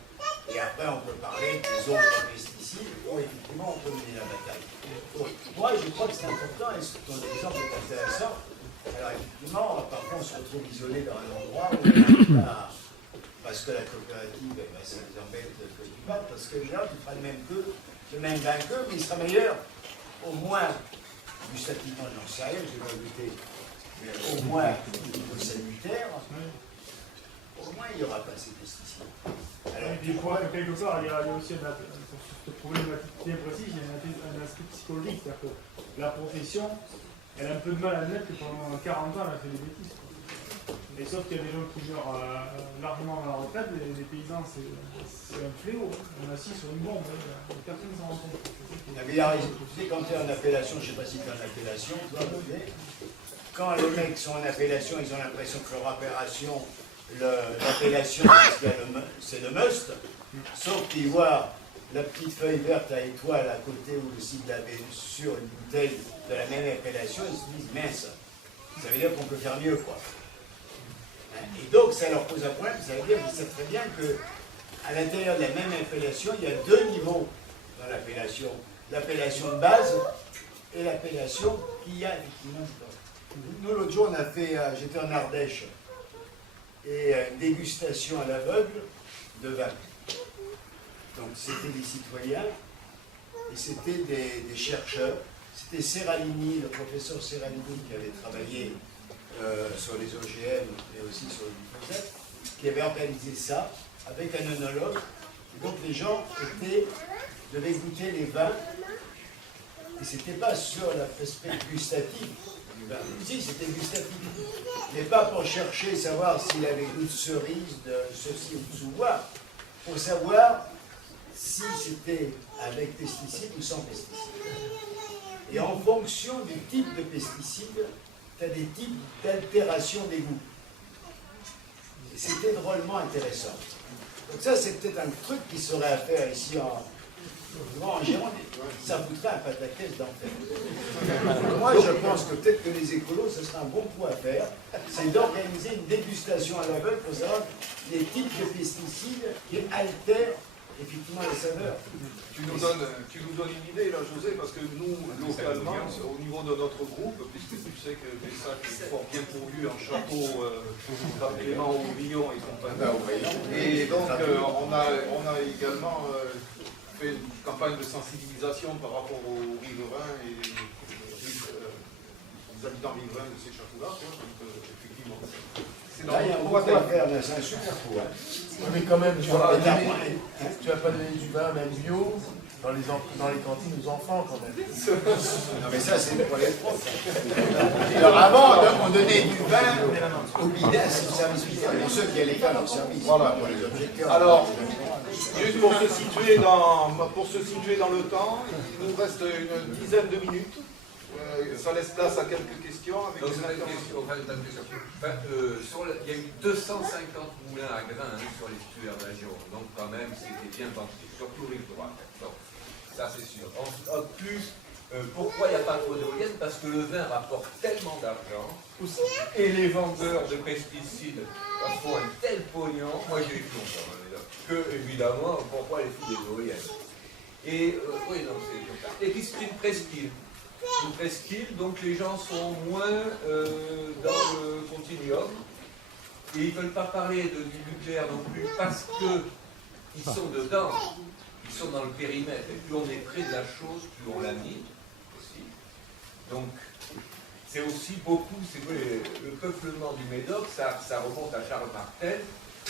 Et après, on peut parler des autres pesticides, où effectivement, on peut mener la bataille. Donc, moi, je crois que c'est important, et ton exemple est intéressant. Alors, effectivement, parfois, on se retrouve isolé dans un endroit où parce que la coopérative, ben, ça nous embête que tu partes, parce que là, tu feras le même bain qu'eux, mais il sera meilleur. Au moins, gustativement, j'en sais rien, je vais pas goûter, mais au moins, au niveau sanitaire, au moins, il n'y aura pas ces pesticides. Alors, et puis, quelque part, il y a aussi pour cette problématique bien précise, il y a un aspect psychologique, c'est-à-dire que la profession, elle a un peu de mal à admettre que pendant 40 ans, elle a fait des bêtises. Et sauf qu'il y a des gens qui meurent largement à la retraite, les paysans, c'est un fléau. On assiste sur une bombe, personne ne s'en rend compte. Tu sais, quand tu es en appellation, je ne sais pas si tu es en appellation, toi, quand les mecs sont en appellation, ils ont l'impression que leur appellation, c'est le must, sauf qu'ils voient la petite feuille verte à étoile à côté où le cible avait sur une bouteille de la même appellation, ils se disent mince, ça veut dire qu'on peut faire mieux, quoi. Et donc ça leur pose un problème, ça veut dire qu'ils savent très bien qu'à l'intérieur de la même appellation, il y a deux niveaux dans l'appellation. L'appellation de base et l'appellation qu'il y a effectivement. Nous, l'autre jour, j'étais en Ardèche, et une dégustation à l'aveugle de vin. Donc c'était des citoyens et c'était des chercheurs. C'était Serralini, le professeur Serralini qui avait travaillé sur les OGM et aussi sur le glyphosate, qui avait organisé ça avec un œnologue. Et donc les gens devaient goûter les vins et c'était pas sur l'aspect gustatif du vin. Si, c'était gustatif. Mais pas pour chercher, savoir s'il avait goût de cerise, de ceci ou de sous-bois, pour savoir si c'était avec pesticides ou sans pesticides. Et en fonction du type de pesticide, tu as des types d'altération des goûts. Et c'était drôlement intéressant. Donc ça, c'est peut-être un truc qui serait à faire ici En Gironde, ça coûterait un pataquès d'enfer. Moi, je pense que peut-être que les écolos, ce serait un bon coup à faire, c'est d'organiser une dégustation à l'aveugle pour savoir les types de pesticides qui altèrent effectivement les saveurs. Tu nous donnes une idée là, José, parce que nous, localement, au niveau de notre groupe, puisque tu sais que Pessac est fort bien pourvu en château, Clément Aurillon et compagnie. Et donc, on a également fait une campagne de sensibilisation par rapport aux riverains et aux habitants riverains de ces châteaux-là. Donc, effectivement, c'est Là, il y a beaucoup à faire, là, c'est un super coup. Hein. Ouais, mais quand même, tu vas pas donner du vin, même bio, dans les cantines aux enfants, quand même. Non, mais ça, c'est pour les profs. Alors, avant, on donnait du vin au BIDES, au service militaire, pour ceux qui allaient faire leur service. Voilà, pour les objecteurs. Alors, juste pour se situer dans le temps, il nous reste une dizaine de minutes. Ça laisse place à quelques questions. Avec donc, il y a eu 250 moulins à grains sur l'estuaire de la Gironde. Donc, quand même, c'était bien pensé, surtout rive droite. Donc, ça, c'est sûr. En plus, pourquoi il n'y a pas trop d'éoliennes? Parce que le vin rapporte tellement d'argent et les vendeurs de pesticides font un tel pognon. Moi, j'ai eu longtemps, que, évidemment, pourquoi les filles des éoliennes? Et, oui, non, c'est. Et puis, c'est une presqu'île. Une presqu'île, donc les gens sont moins dans le continuum. Et ils ne veulent pas parler du nucléaire non plus parce qu'ils sont dedans, ils sont dans le périmètre. Et plus on est près de la chose, plus on la nie aussi. Donc, c'est aussi beaucoup, c'est vrai, le peuplement du Médoc, ça remonte à Charles Martel,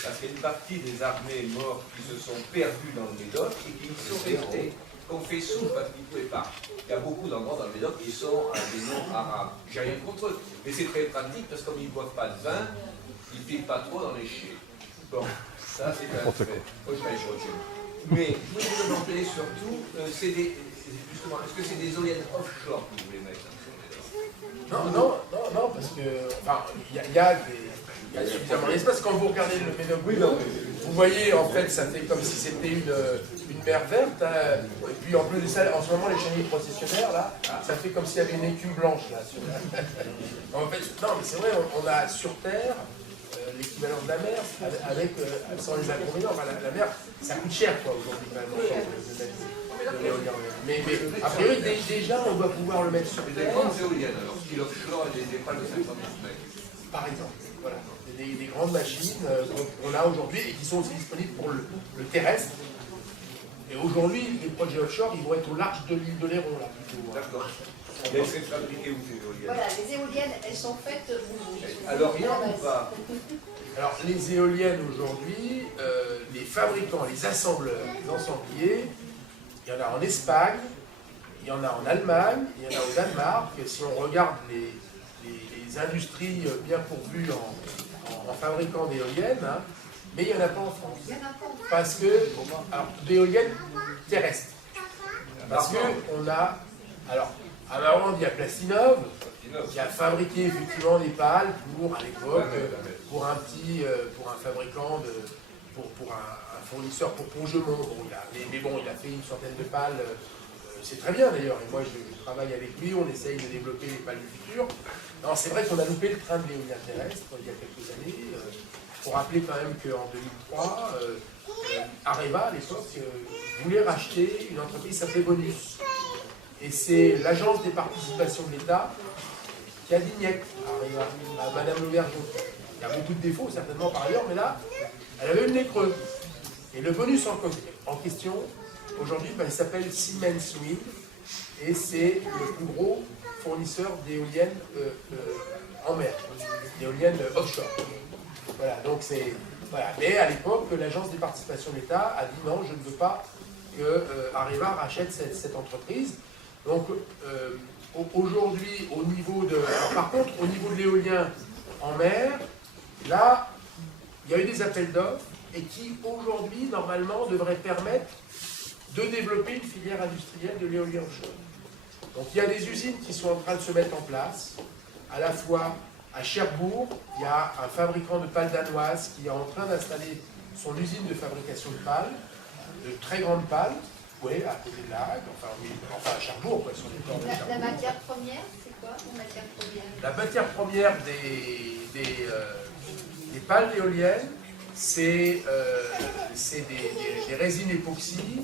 parce qu'il y a une partie des armées mortes qui se sont perdues dans le Médoc et qui y sont restées. Qu'on fait sous parce qu'ils ne pouvaient pas. Il y a beaucoup d'endroits dans le Médoc qui sont à des noms arabes. J'ai rien contre eux. Mais c'est très pratique parce que comme ils ne boivent pas de vin, ils ne filent pas trop dans les chiens. Bon, ça c'est un fait. Mais je voulais vous demander surtout, justement, est-ce que c'est des éoliennes offshore que vous voulez mettre dans le Médoc? Non, parce que il y a suffisamment d'espace. Quand vous regardez le Médoc, vous voyez, en fait, ça fait comme si c'était une mer verte. Hein. Et puis en plus de ça, en ce moment, les chenilles processionnaires, là, ça fait comme s'il y avait une écume blanche. Là, en fait, non, mais c'est vrai, on a sur Terre l'équivalent de la mer, sans les inconvénients. La mer, ça coûte cher, quoi, aujourd'hui, quand même, mais a priori, déjà, on doit pouvoir le mettre sur Terre. Des grandes éoliennes, alors, style offshore et des pales de 50 mètres. Par exemple, voilà. Des grandes machines qu'on a aujourd'hui et qui sont aussi disponibles pour le terrestre. Et aujourd'hui, les projets offshore, ils vont être au large de l'île de Léron, là, plutôt. D'accord. Elles sont fabriquées où, ces éoliennes? Voilà, les éoliennes, elles sont faites où? Alors, il y en a pas. Alors, les éoliennes aujourd'hui, les fabricants, les assembleurs, les ensembliers, il y en a en Espagne, il y en a en Allemagne, il y en a au Danemark. Et si on regarde les industries bien pourvues en fabriquant d'éoliennes, hein, mais il n'y en a pas en France. Parce que, alors, d'éoliennes terrestres. Parce qu'on a, alors, à Marande, il y a Plastinov, qui a fabriqué effectivement des pales pour, à l'époque, pour un fabricant, pour un fournisseur pour Pongement. Mais bon, il a fait une centaine de pales. C'est très bien d'ailleurs, et moi je travaille avec lui, on essaye de développer les pales du futur. Non, c'est vrai qu'on a loupé le train de l'éolien terrestre il y a quelques années. Il faut rappeler quand même qu'en 2003, Areva à l'époque voulait racheter une entreprise qui s'appelait Bonus. Et c'est l'agence des participations de l'État qui a dit niet à Madame Lauvergeon. Il y a beaucoup de défauts certainement par ailleurs, mais là, elle avait le nez creux. Et le bonus en question, aujourd'hui, il s'appelle Siemens Wind et c'est le plus gros fournisseur d'éoliennes en mer, d'éoliennes offshore. Voilà, donc c'est. Voilà. Mais à l'époque, l'agence des participations de l'État a dit non, je ne veux pas que Areva rachète cette entreprise. Donc aujourd'hui, au niveau de. Alors, par contre, au niveau de l'éolien en mer, là, il y a eu des appels d'offres et qui aujourd'hui, normalement, devraient permettre de développer une filière industrielle de l'éolien offshore. Donc il y a des usines qui sont en train de se mettre en place, à la fois à Cherbourg, il y a un fabricant de pales danoises qui est en train d'installer son usine de fabrication de pales, de très grandes pales, Oui, à côté de la Hague, enfin à Cherbourg, quoi, sur les bords de Cherbourg. La matière première, c'est quoi la matière première? La matière première des pales éoliennes, c'est des résines époxy,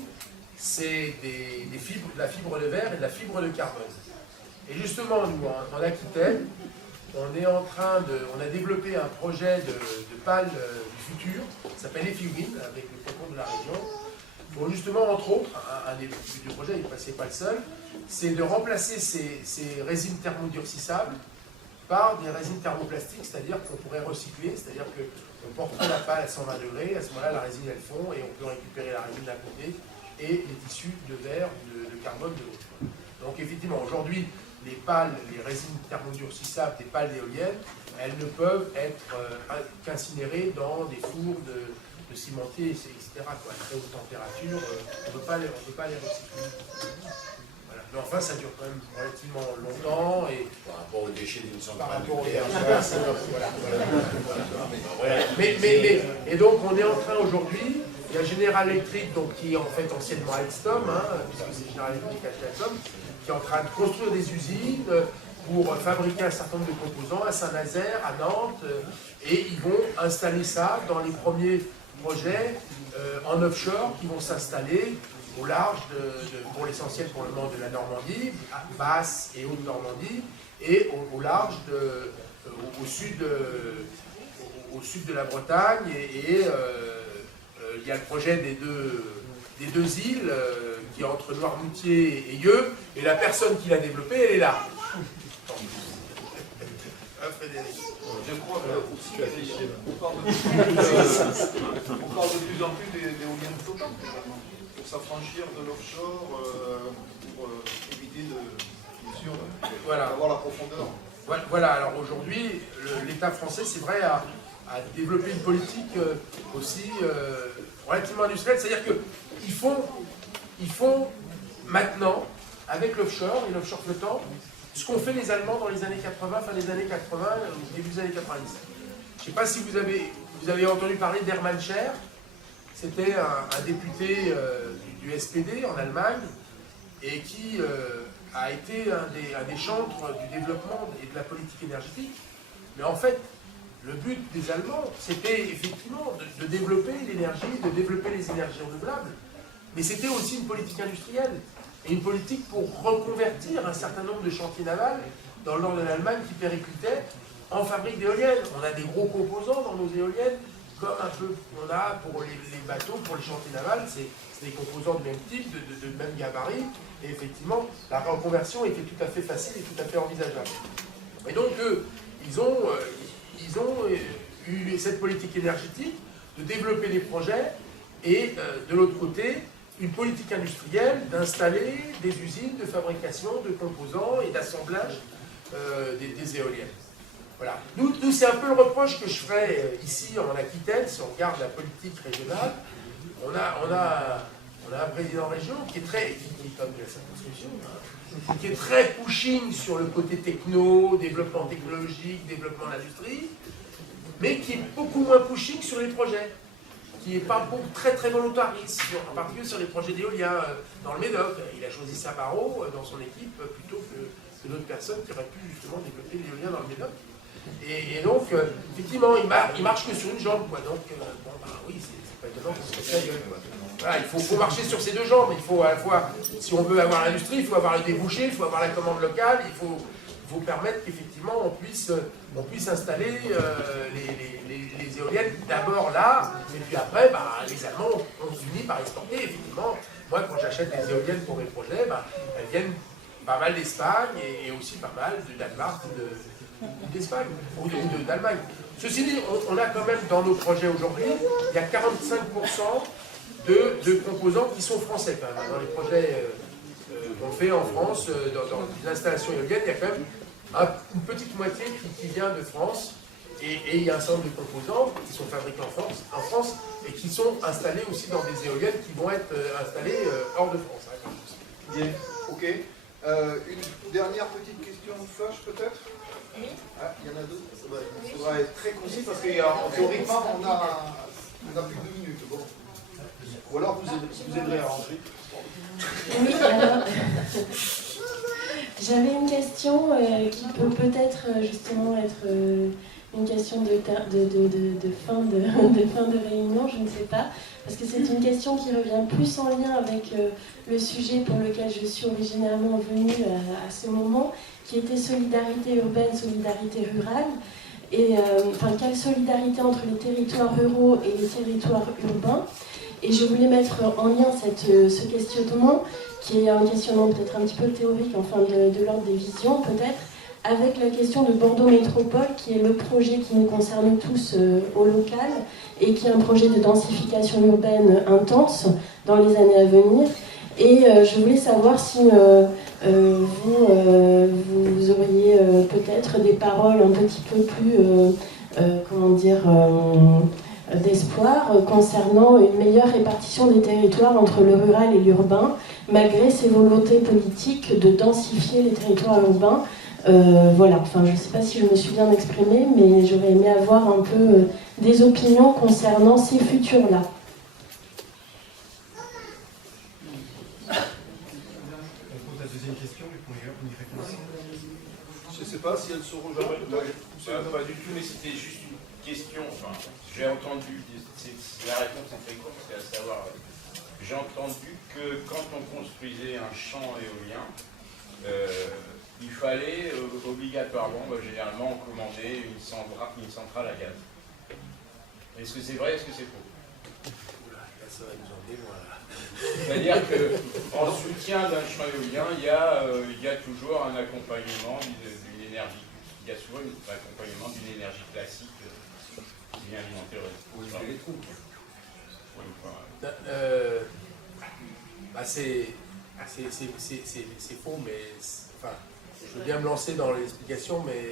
c'est de la fibre de verre et de la fibre de carbone. Et justement, nous, en Aquitaine, on a développé un projet de pales du futur, qui s'appelle EFIWIN, avec le concours de la région, pour justement, entre autres, un des buts du projet, c'est pas le seul, c'est de remplacer ces résines thermodurcissables par des résines thermoplastiques, c'est-à-dire qu'on pourrait recycler, c'est-à-dire qu'on porterait la pale à 120 degrés, à ce moment-là, la résine, elle fond, et on peut récupérer la résine d'un côté, et les tissus de verre, de carbone de l'autre. Donc effectivement, aujourd'hui, les pales, les résines thermodurcissables des pales éoliennes, elles ne peuvent être qu'incinérées dans des fours de cimentier, etc. À très haute température, on ne peut pas les recycler. Voilà. Mais enfin, ça dure quand même relativement longtemps. Et par rapport aux déchets d'une centrale. Par rapport et donc, on est en train aujourd'hui, il y a General Electric, donc, qui est en fait anciennement Alstom, puisque c'est General Electric acheté Alstom, qui est en train de construire des usines pour fabriquer un certain nombre de composants à Saint-Nazaire, à Nantes, et ils vont installer ça dans les premiers projets en offshore qui vont s'installer au large, pour l'essentiel pour le moment de la Normandie, basse et haute Normandie, et au large, au sud de la Bretagne, et il y a le projet des deux îles, qui est entre Noirmoutier et Yeux, et la personne qui l'a développé, elle est là. Frédéric. Je crois aussi on parle de plus en plus d'éoliennes flottantes, pour s'affranchir de l'offshore, pour éviter d'avoir la profondeur. Voilà, alors aujourd'hui, l'État français, c'est vrai, a développé une politique aussi relativement industrielle, c'est-à-dire qu'ils font maintenant, avec l'offshore et l'offshore flottant, ce qu'ont fait les Allemands dans les années 80, fin des années 80, début des années 90. Je ne sais pas si vous avez entendu parler d'Hermann Scher. C'était un député du SPD en Allemagne et qui a été un des chantres du développement et de la politique énergétique. Mais en fait, le but des Allemands, c'était effectivement de développer l'énergie, de développer les énergies renouvelables. Mais c'était aussi une politique industrielle. Et une politique pour reconvertir un certain nombre de chantiers navals dans le nord de l'Allemagne qui périclitaient en fabrique d'éoliennes. On a des gros composants dans nos éoliennes, comme un peu on a pour les bateaux, pour les chantiers navals, c'est des composants de même type, de même gabarit, et effectivement, la reconversion était tout à fait facile et tout à fait envisageable. Et donc, ils ont eu cette politique énergétique de développer des projets, et de l'autre côté, une politique industrielle d'installer des usines de fabrication de composants et d'assemblage des éoliennes. Voilà. Nous c'est un peu le reproche que je ferais ici en Aquitaine, si on regarde la politique régionale. On a un président région qui est très, qui est comme de la circonscription, qui est très pushing sur le côté techno, développement technologique, développement de l'industrie, mais qui est beaucoup moins pushing sur les projets, qui n'est pas très très volontariste, en particulier sur les projets d'éolien dans le Médoc. Il a choisi Saint-Barreau dans son équipe plutôt que d'autres personnes qui auraient pu justement développer l'éolien dans le Médoc. Et donc, effectivement, il marche que sur une jambe, quoi. Donc, oui, c'est pas étonnant qu'on se casse la gueule, quoi. Voilà, il faut marcher sur ces deux jambes. Il faut à la fois, si on veut avoir l'industrie, il faut avoir le débouché, il faut avoir la commande locale, il faut permettre qu'effectivement on puisse installer les éoliennes d'abord là, et puis après, les Allemands ont fini par exporter. Effectivement, moi quand j'achète des éoliennes pour mes projets, elles viennent pas mal d'Espagne et aussi pas mal de Danemark ou d'Espagne ou d'Allemagne. Ceci dit, on a quand même dans nos projets aujourd'hui, il y a 45% de composants qui sont français quand même. Dans les projets qu'on fait en France, dans l'installation éolienne, il y a quand même une petite moitié qui vient de France, et il y a un certain nombre de composants qui sont fabriqués en France et qui sont installés aussi dans des éoliennes qui vont être installées hors de France. Bien, ok. Une dernière petite question flash peut-être? Oui. Ah, il y en a d'autres. Il faudra être très concis parce qu'en théoriquement on a plus de 2 minutes. Bon. Ou alors vous aiderez à ranger. Oui, alors, j'avais une question qui peut peut-être justement être une question de fin de réunion, je ne sais pas, parce que c'est une question qui revient plus en lien avec le sujet pour lequel je suis originairement venue à ce moment, qui était solidarité urbaine, solidarité rurale, et quelle solidarité entre les territoires ruraux et les territoires urbains. Et je voulais mettre en lien ce questionnement, qui est un questionnement peut-être un petit peu théorique, enfin de l'ordre des visions peut-être, avec la question de Bordeaux Métropole, qui est le projet qui nous concerne tous au local, et qui est un projet de densification urbaine intense dans les années à venir. Et je voulais savoir si vous auriez peut-être des paroles un petit peu plus, d'espoir concernant une meilleure répartition des territoires entre le rural et l'urbain, malgré ces volontés politiques de densifier les territoires urbains. Voilà, enfin je ne sais pas si je me suis bien exprimée, mais j'aurais aimé avoir un peu des opinions concernant ces futurs-là. On pose la deuxième question et on y répond. Je ne sais pas si elles seront jamais. Pas du tout, mais c'était juste une question. Enfin, j'ai entendu, la réponse est très courte, c'est à savoir, j'ai entendu que quand on construisait un champ éolien, il fallait obligatoirement, généralement, commander une centrale à gaz. Est-ce que c'est vrai, est-ce que c'est faux? C'est-à-dire qu'en soutien d'un champ éolien, il y a toujours un accompagnement d'une énergie. Il y a souvent un accompagnement d'une énergie classique qui vient alimenter les trous. C'est faux, mais enfin, je veux bien me lancer dans l'explication, mais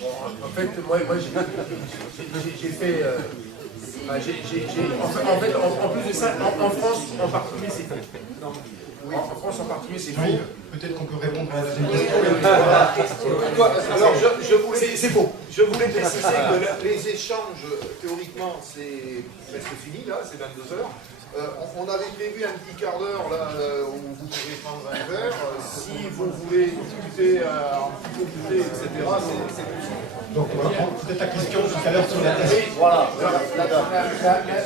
bon, en fait, moi j'ai fait. En fait, en plus de ça, en France en particulier, c'est faux. En France en particulier, c'est faux. Peut-être qu'on peut répondre à la deuxième question. Alors, c'est faux. Je voulais préciser que les échanges, théoriquement, c'est presque fini, là, c'est 22 heures. On avait prévu un petit quart d'heure là où vous pouvez prendre un verre. Si vous voulez discuter un petit peu plus, etc., c'est possible. Donc on va prendre peut-être la question tout à l'heure sur la tâche. Voilà,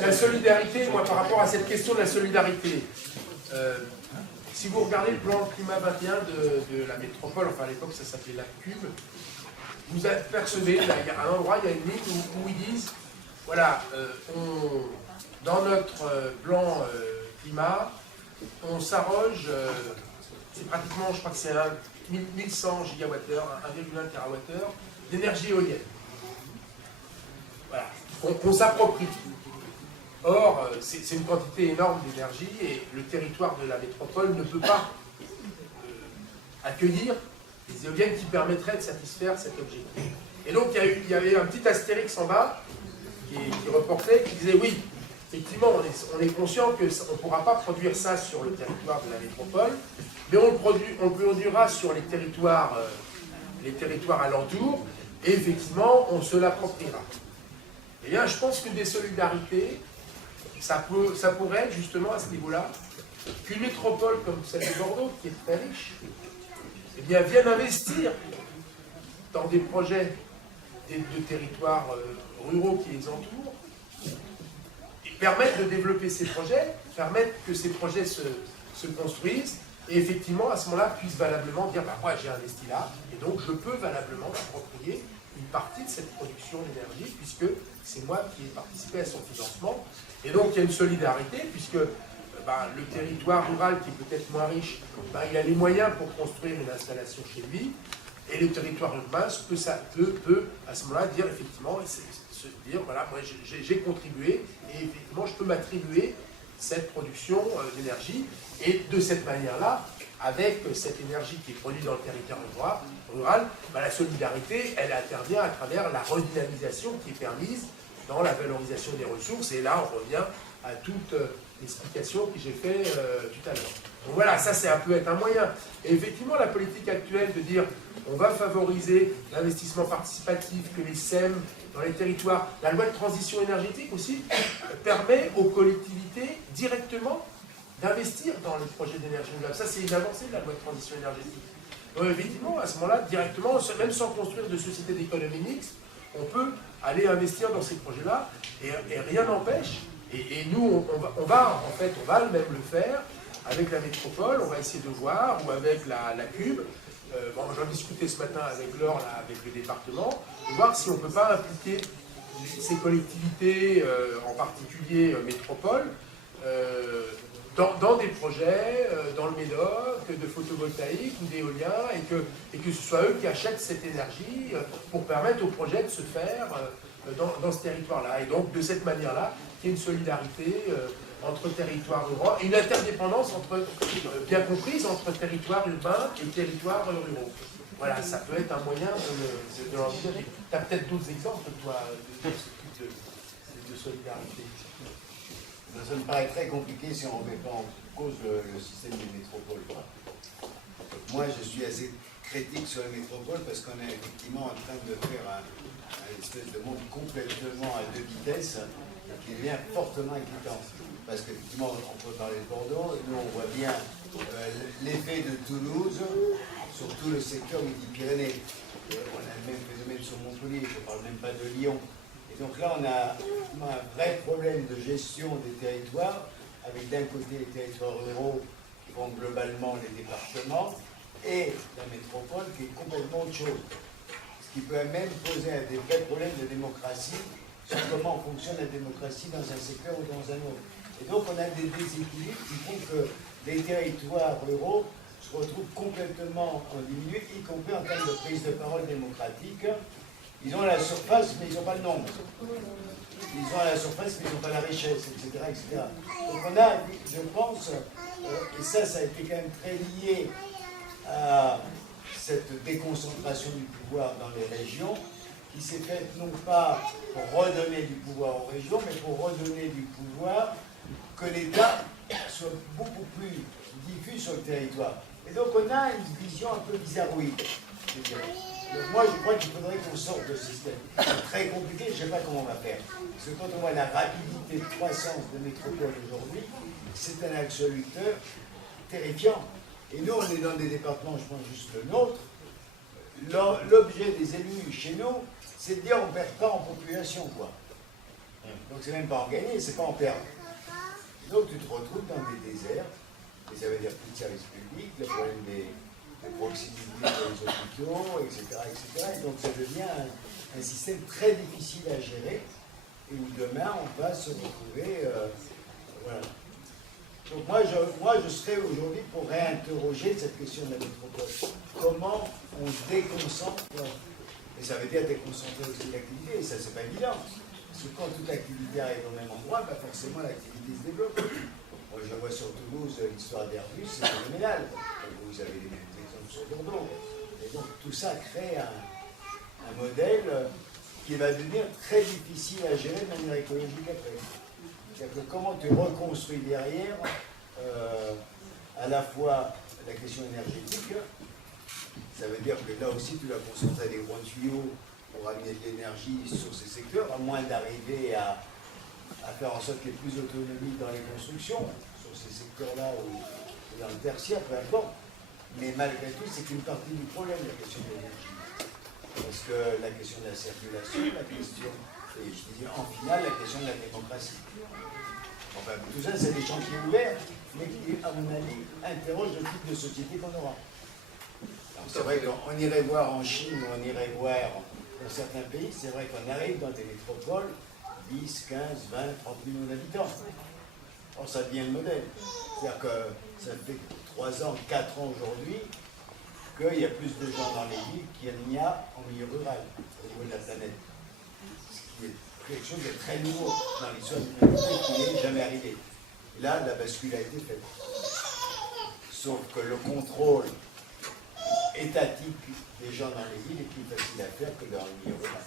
la solidarité, moi par rapport à cette question de la solidarité, si vous regardez le plan climat 21 de la métropole, enfin à l'époque ça s'appelait la Cube, vous apercevez, là, il y a un endroit, il y a une ligne où ils disent, voilà, dans notre plan climat, on s'arroge, c'est pratiquement, je crois que c'est 1100 gigawattheures, 1,1 TWh d'énergie éolienne. Voilà, qu'on s'approprie. Or, c'est une quantité énorme d'énergie et le territoire de la métropole ne peut pas accueillir des éoliennes qui permettraient de satisfaire cet objectif. Et donc, il y avait un petit astérix en bas qui reportait, qui disait oui, effectivement, on est conscient qu'on ne pourra pas produire ça sur le territoire de la métropole, mais on le produira sur les territoires alentours, et effectivement, on se l'appropriera. Eh bien, je pense que des solidarités, ça pourrait être justement à ce niveau-là, qu'une métropole comme celle de Bordeaux, qui est très riche, eh bien, vienne investir dans des projets de territoires ruraux qui les entourent, et permettre de développer ces projets, permettre que ces projets se construisent, et effectivement, à ce moment-là, puissent valablement dire, bah, moi j'ai investi là, et donc je peux valablement m'approprier une partie de cette production d'énergie, puisque c'est moi qui ai participé à son financement. Et donc il y a une solidarité, puisque le territoire rural, qui est peut-être moins riche, il a les moyens pour construire une installation chez lui, et le territoire urbain peut à ce moment-là dire effectivement, se dire, voilà, moi j'ai contribué, et effectivement je peux m'attribuer cette production d'énergie, et de cette manière-là, avec cette énergie qui est produite dans le territoire rural, la solidarité, elle intervient à travers la redynamisation qui est permise dans la valorisation des ressources, et là on revient à toute l'explication que j'ai fait tout à l'heure. Donc voilà, ça c'est un peu être un moyen. Et effectivement, la politique actuelle de dire on va favoriser l'investissement participatif, que les SEM dans les territoires, la loi de transition énergétique aussi permet aux collectivités directement d'investir dans les projets d'énergie renouvelable. Ça c'est une avancée de la loi de transition énergétique. Donc effectivement, à ce moment-là, directement, même sans construire de société d'économie mixte, on peut aller investir dans ces projets-là et rien n'empêche. Et nous, on va même le faire avec la métropole, on va essayer de voir, ou avec la CUB. J'en discutais ce matin avec Laure, avec le département, de voir si on ne peut pas impliquer ces collectivités, en particulier métropole, dans des projets, dans le Médoc, de photovoltaïque ou d'éolien, et que ce soit eux qui achètent cette énergie pour permettre au projet de se faire dans ce territoire-là. Et donc, de cette manière-là, qu'il y ait une solidarité entre territoires ruraux, et une interdépendance bien comprise entre territoires urbains et territoires ruraux. Voilà, ça peut être un moyen de l'envisager. Tu as peut-être d'autres exemples, toi, de ce type de solidarité. Ça me paraît très compliqué si on ne met pas en cause le système des métropoles. Moi, je suis assez critique sur les métropoles parce qu'on est effectivement en train de faire une espèce de monde complètement à deux vitesses qui devient fortement inquiétant. Parce qu'effectivement, on peut parler de Bordeaux, nous on voit bien l'effet de Toulouse sur tout le secteur Midi-Pyrénées. On a le même phénomène sur Montpellier, je ne parle même pas de Lyon. Et donc là, on a un vrai problème de gestion des territoires, avec d'un côté les territoires ruraux qui font globalement les départements, et la métropole qui est complètement autre chose. Ce qui peut même poser des vrais problèmes de démocratie sur comment fonctionne la démocratie dans un secteur ou dans un autre. Et donc on a des déséquilibres qui font que les territoires ruraux se retrouvent complètement en diminué, y compris en termes de prise de parole démocratique. Ils ont la surface, mais ils n'ont pas le nombre. Ils ont la surface, mais ils n'ont pas la richesse, etc., etc. Donc on a, je pense, et ça a été quand même très lié à cette déconcentration du pouvoir dans les régions, qui s'est faite non pas pour redonner du pouvoir aux régions, mais pour redonner du pouvoir, que l'État soit beaucoup plus diffus sur le territoire. Et donc on a une vision un peu bizarroïde, je dirais. Donc moi je crois qu'il faudrait qu'on sorte de ce système. C'est très compliqué, je ne sais pas comment on va faire. Parce que quand on voit la rapidité de croissance de métropole aujourd'hui, c'est un accélérateur terrifiant. Et nous on est dans des départements, je pense juste le nôtre. L'objet des élus chez nous, c'est de dire on ne perd pas en population, quoi. Donc c'est même pas en gagner, c'est pas en perdre. Donc tu te retrouves dans des déserts, et ça veut dire plus de services publics, le problème des proximités des hôpitaux, etc., etc. Et donc ça devient un système très difficile à gérer, et où demain on va se retrouver. Voilà. Donc moi je serais aujourd'hui pour réinterroger cette question de la métropole. Comment on déconcentre, et ça veut dire déconcentrer aussi l'activité, et ça c'est pas évident. Parce que quand toute activité arrive au même endroit, bah forcément l'activité se développe. Moi je vois sur Toulouse l'histoire d'Airbus, c'est phénoménal. Vous avez les mêmes exemples sur Bordeaux. Et donc tout ça crée un modèle qui va devenir très difficile à gérer de manière écologique après. C'est-à-dire que comment tu reconstruis derrière à la fois la question énergétique, ça veut dire que là aussi tu dois concentrer des gros tuyaux pour amener de l'énergie sur ces secteurs, à moins d'arriver à faire en sorte qu'il y ait plus d'autonomie dans les constructions, sur ces secteurs-là ou dans le tertiaire, peu importe. Mais malgré tout, c'est qu'une partie du problème, la question de l'énergie. Parce que la question de la circulation, la question, et je disais en finale, la question de la démocratie. Enfin, tout ça, c'est des chantiers ouverts, mais qui, à mon avis, interrogent le type de société qu'on aura. C'est vrai qu'on irait voir en Chine, ou on irait voir dans certains pays, c'est vrai qu'on arrive dans des métropoles, 10, 15, 20, 30 millions d'habitants. Or, ça devient le modèle. C'est-à-dire que ça fait 3 ans, 4 ans aujourd'hui, qu'il y a plus de gens dans les villes qu'il n'y a en milieu rural, au niveau de la planète. Ce qui est quelque chose de très nouveau dans l'histoire de l'humanité qui n'est jamais arrivé. Et là, la bascule a été faite. Sauf que le contrôle étatique des gens dans les villes est plus facile à faire que dans le milieu rural.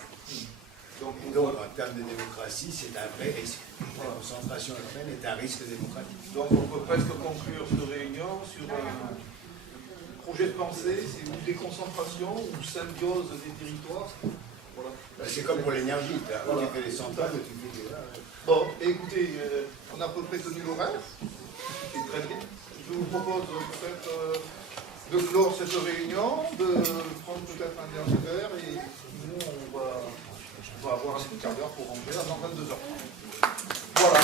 Donc Et donc, en termes de démocratie, c'est un vrai risque. La concentration urbaine est un risque démocratique. Donc on peut presque conclure cette réunion sur un projet de pensée, c'est une déconcentration ou symbiose des territoires. Voilà. C'est comme pour l'énergie, tu fais les centrales, tu fais des... Bon, écoutez, on a à peu près tenu l'horaire, c'est très bien. Je vous propose peut-être de clore cette réunion, de prendre peut-être un dernier verre et nous on va avoir un petit quart d'heure pour rentrer avant 22h. Voilà.